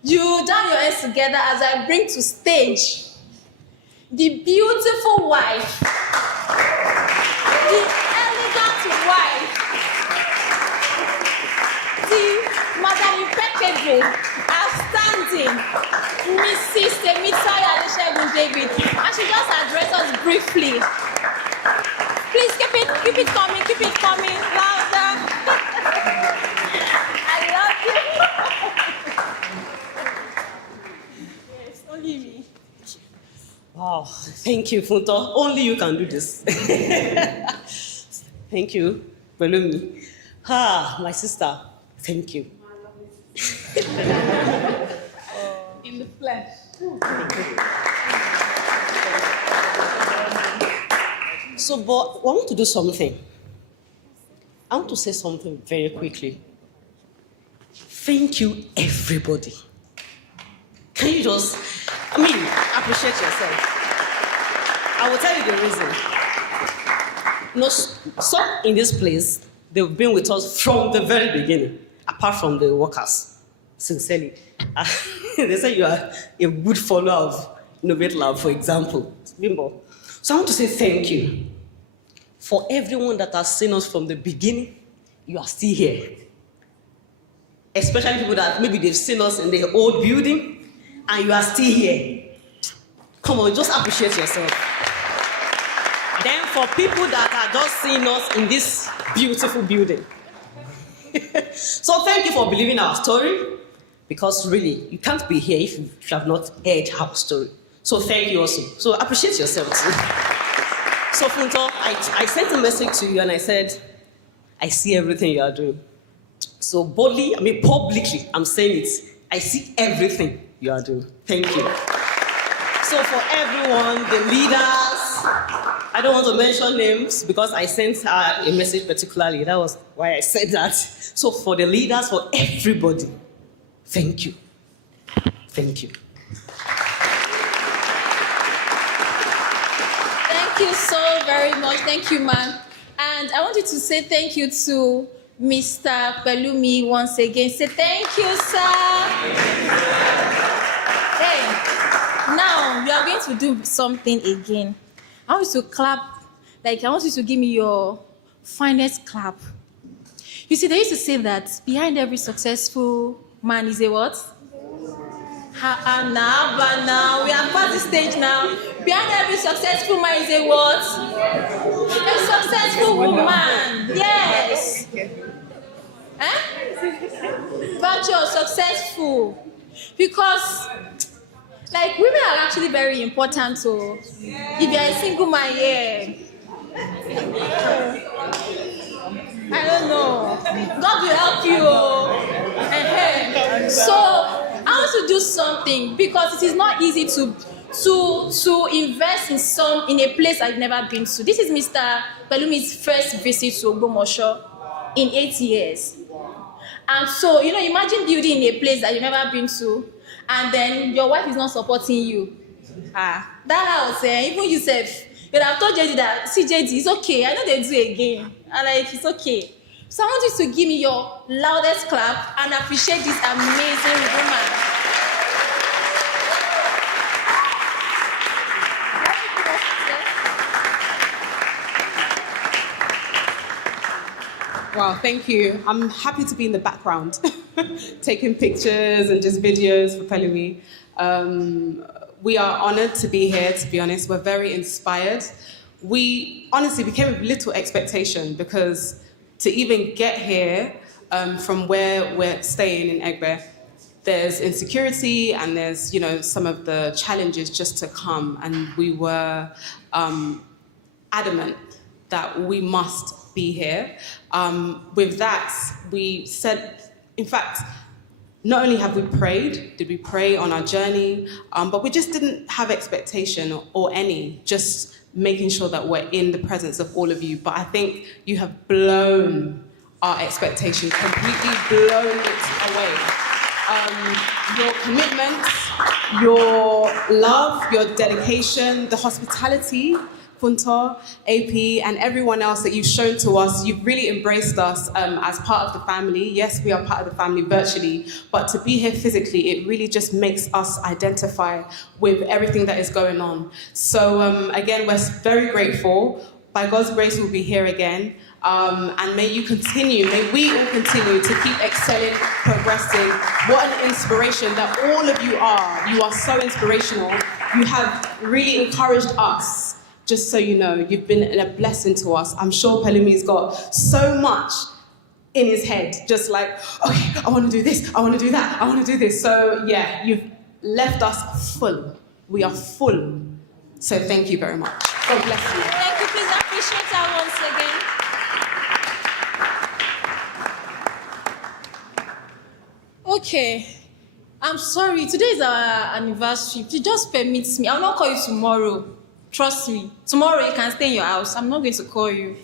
You jam your hands together as I bring to stage the beautiful wife, the elegant wife, the Madam Impeccable, outstanding, Mrs. Temitope Adeshegun David. And she just address us briefly. Please keep it coming, louder. I love you. Yes, only me. Wow, thank you, Funto. Only you can do this. Thank you, Pelumi. My sister, thank you. In the flesh. So, but I want to do something. I want to say something very quickly. Thank you, everybody. Can you just, appreciate yourself? I will tell you the reason. Some in this place, they've been with us from the very beginning, apart from the workers, sincerely. They say you are a good follower of Ennovate Lab, for example. Bimbo. So I want to say thank you. For everyone that has seen us from the beginning, you are still here. Especially people that maybe they've seen us in the old building, and you are still here. Come on, just appreciate yourself. Then for people that are just seeing us in this beautiful building. So thank you for believing our story, because really, you can't be here if you have not heard our story. So thank you also. So appreciate yourself too. So Funto, I sent a message to you and I said, I see everything you are doing. So boldly, publicly, I'm saying it. I see everything you are doing. Thank you. So for everyone, the leaders, I don't want to mention names because I sent her a message particularly. That was why I said that. So for the leaders, for everybody, thank you. Thank you. Thank you so very much. Thank you, ma'am. And I want you to say thank you to Mr. Pelumi once again. Say thank you, sir. Hey, now you are going to do something again. I want you to clap. I want you to give me your finest clap. You see, they used to say that behind every successful man is a what? Now we are past the stage now. Behind every successful man is a what? A successful woman. Yes. But you're successful. Because, women are actually very important. So, if you're a single man, yeah. I don't know. God will help you. So, I want to do something because it is not easy to invest in a place I've never been to. This is Mr. Pelumi's first visit to Ogbomosho in 8 years. And so, imagine building in a place that you've never been to, and then your wife is not supporting you. That house, even yourself, you'd have told JD that, see JD, it's okay, I know they do again. And like, it's okay. So I want you to give me your loudest clap and appreciate this amazing woman. Wow, thank you. I'm happy to be in the background, taking pictures and just videos for Pelumi. We are honored to be here, to be honest. We're very inspired. We honestly became with little expectation because to even get here from where we're staying in Egbe, there's insecurity and there's, some of the challenges just to come. And we were adamant that we must be here. With that, we said, in fact, not only have we prayed, did we pray on our journey, but we just didn't have expectation or any, just making sure that we're in the presence of all of you. But I think you have blown our expectation, completely blown it away. Your commitment, your love, your dedication, the hospitality, Punto, AP, and everyone else that you've shown to us, you've really embraced us as part of the family. Yes, we are part of the family virtually, but to be here physically, it really just makes us identify with everything that is going on. So again, we're very grateful. By God's grace, we'll be here again. And may you continue, may we all continue to keep excelling, progressing. What an inspiration that all of you are. You are so inspirational. You have really encouraged us. Just so you know, you've been a blessing to us. I'm sure Pelumi's got so much in his head, just like, okay, I want to do this, I want to do that, I want to do this. So yeah, you've left us full. We are full. So thank you very much. God bless you. Thank you. Please appreciate her once again. Okay. I'm sorry. Today is our anniversary. Please just permit me. I'll not call you tomorrow. Trust me. Tomorrow you can stay in your house. I'm not going to call you.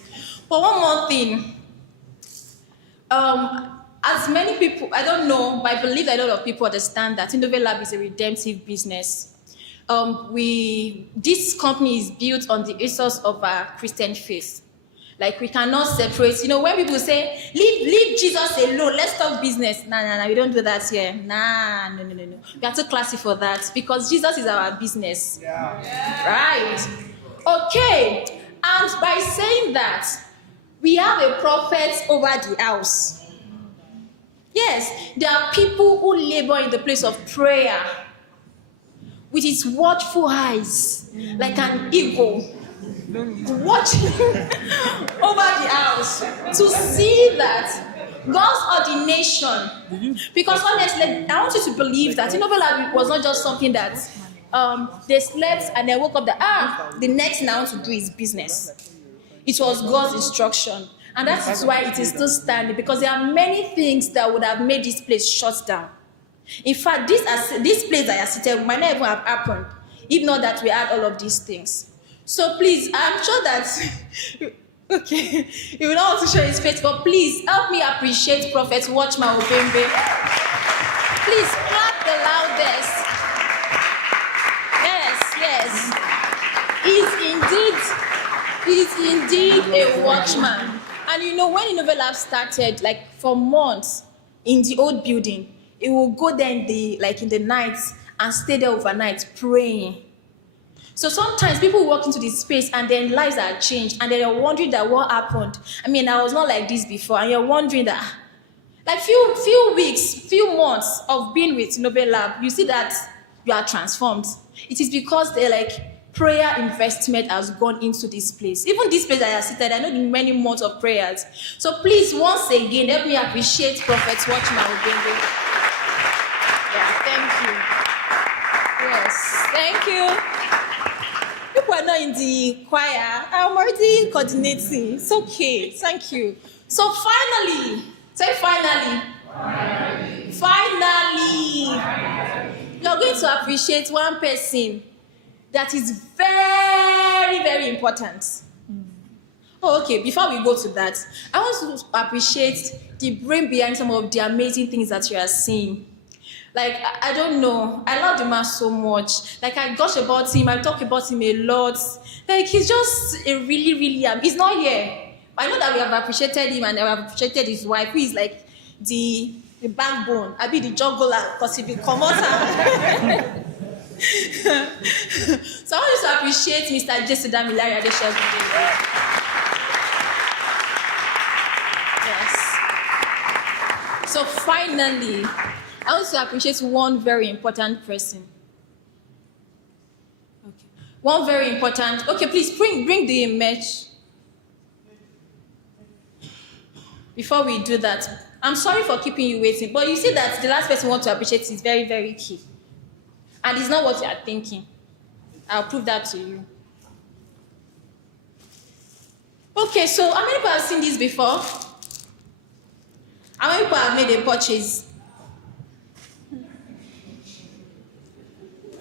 But one more thing. As many people, I don't know, but I believe that a lot of people understand that Ennovate Lab is a redemptive business. This company is built on the ethos of our Christian faith. Like, we cannot separate. When people say, leave Jesus alone, let's talk business. Nah, we don't do that here. Nah, no. We are too classy for that because Jesus is our business. Yeah. Right. Okay. And by saying that, we have a prophet over the house. Yes, there are people who labor in the place of prayer with his watchful eyes, like an eagle, watching over the house to see that God's ordination. Because honestly, I want you to believe that Ennovate Lab was not just something that they slept and they woke up the next thing I want to do is business. It was God's instruction. And that is why it is still standing, because there are many things that would have made this place shut down. In fact, this place that I are seated might not even have happened if not that we had all of these things. So please, I'm sure that, okay, you will not want to show his face, but please help me appreciate Prophet Watchman Obembe. Please clap the loudest. Yes. He's indeed a watchman. And when Ennovate Lab started, like for months in the old building, it will go there in the nights and stay there overnight praying. So sometimes people walk into this space and their lives are changed and they're wondering that what happened. I was not like this before, and you're wondering that, like few weeks, few months of being with Ennovate Lab, you see that you are transformed. It is because prayer investment has gone into this place. Even this place that I seated, I know the many months of prayers. So please, once again, help me appreciate Prophet Watchman Obembe. Yeah, thank you. Yes, thank you. People are not in the choir. I'm already coordinating. It's okay. Thank you. So finally, say finally. Finally. You're going to appreciate one person that is very, very important. Oh, okay, before we go to that, I want to appreciate the brain behind some of the amazing things that you are seeing. I don't know, I love the man so much. I gush about him, I talk about him a lot. He's just a really, really, he's not here, I know that we have appreciated him and we have appreciated his wife, who is like the backbone. I be the juggler, because if you come out. So I want you to appreciate Mr. Jesse Damilari Adeshegun. Yes. So finally, I want to appreciate one very important person. Okay. One very important. Okay, please bring the image. Before we do that, I'm sorry for keeping you waiting, but you see that the last person you want to appreciate is very, very key. And it's not what you are thinking. I'll prove that to you. Okay, so how many people have seen this before? How many people have made a purchase?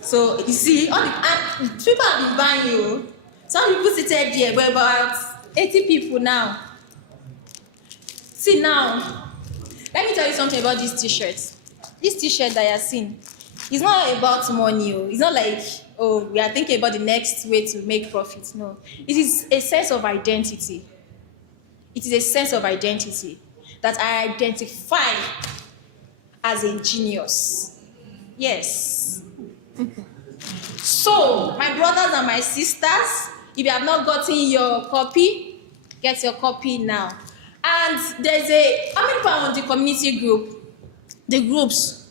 So you see, all the people have been buying you. Some people seated there, we're about 80 people now. See now, let me tell you something about this t-shirt. This t-shirt that you're seeing, it's not about money. It's not like, oh, we are thinking about the next way to make profits. No. It is a sense of identity. It is a sense of identity that I identify as a genius. Yes. So, my brothers and my sisters, if you have not gotten your copy, get your copy now. And there's how many people are on the community group? The groups.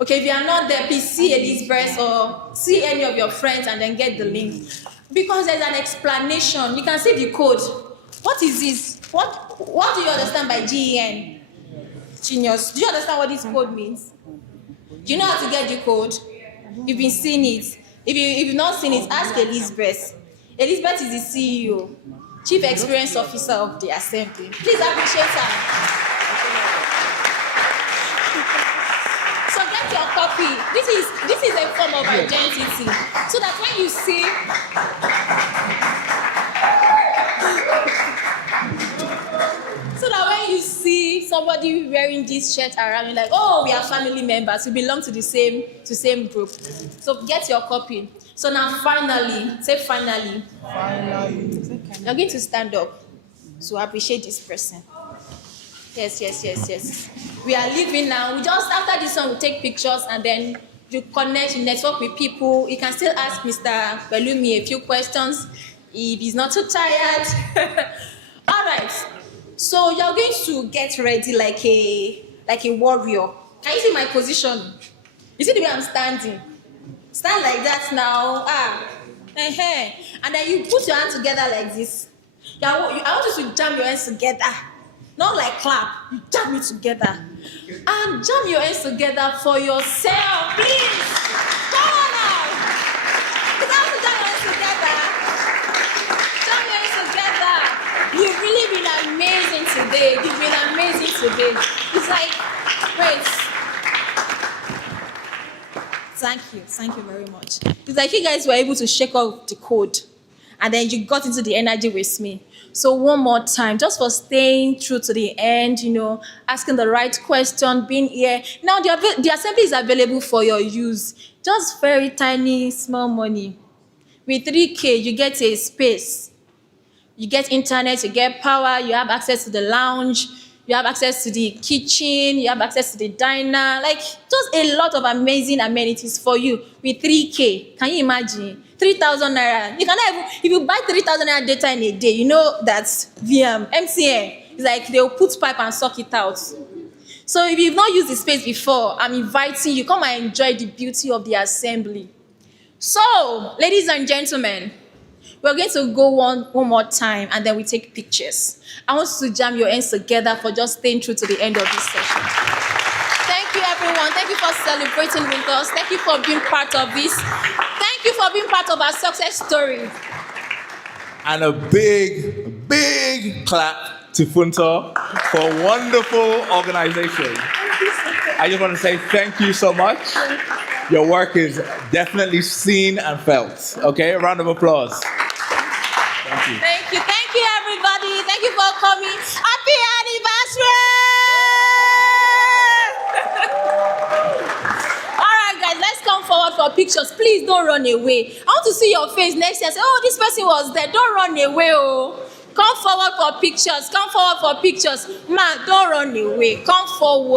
Okay, if you are not there, please see Elizabeth or see any of your friends and then get the link. Because there's an explanation. You can see the code. What is this? What do you understand by GEN? Genius. Do you understand what this code means? Do you know how to get the code? You've been seeing it. If you've not seen it, ask Elizabeth. Elizabeth is the CEO, Chief Experience Officer of the Assembly. Please appreciate her. So get your copy. This is a form of identity. So that when you see somebody wearing this shirt around, you're like, oh, we are family members, we belong to the same group. So get your copy. So now finally, say finally. Finally. You're going to stand up to appreciate this person. Yes. We are leaving now. We just, after this one, we take pictures and then you connect, you network with people. You can still ask Mr. Belumi a few questions if he's not too tired. All right. So you're going to get ready like a warrior. Can you see my position? You see the way I'm standing? Stand like that now. And then you put your hands together like this. I want you to jam your hands together. Not like clap. You jam it together. And jam your hands together for yourself, please. Come on now. You have to jam your hands together. Jam your hands together. You've really been amazing today. You've been amazing today. It's like, wait. Thank you very much. It's like you guys were able to shake off the code and then you got into the energy with me. So one more time, just for staying true to the end, asking the right question, being here. Now the assembly is available for your use. Just very tiny, small money. With 3K, you get a space. You get internet, you get power, you have access to the lounge, you have access to the kitchen, you have access to the diner, like just a lot of amazing amenities for you with 3K. Can you imagine? 3,000 naira. You cannot even, if you buy 3,000 naira data in a day, you know that's VM, MTN. It's like they'll put pipe and suck it out. So if you've not used the space before, I'm inviting you, come and enjoy the beauty of the assembly. So, ladies and gentlemen, we're going to go one more time and then we take pictures. I want you to jam your hands together for just staying true to the end of this session. Thank you, everyone. Thank you for celebrating with us. Thank you for being part of this. Thank you for being part of our success story. And a big clap to Funta for a wonderful organization. I just want to say thank you so much. Your work is definitely seen and felt. Okay, a round of applause. Thank you. Thank you, everybody. Thank you for coming. Happy anniversary! All right, guys, let's come forward for pictures. Please don't run away. I want to see your face next year. Say, oh, this person was there. Don't run away, oh. Come forward for pictures. Come forward for pictures. Man, don't run away. Come forward.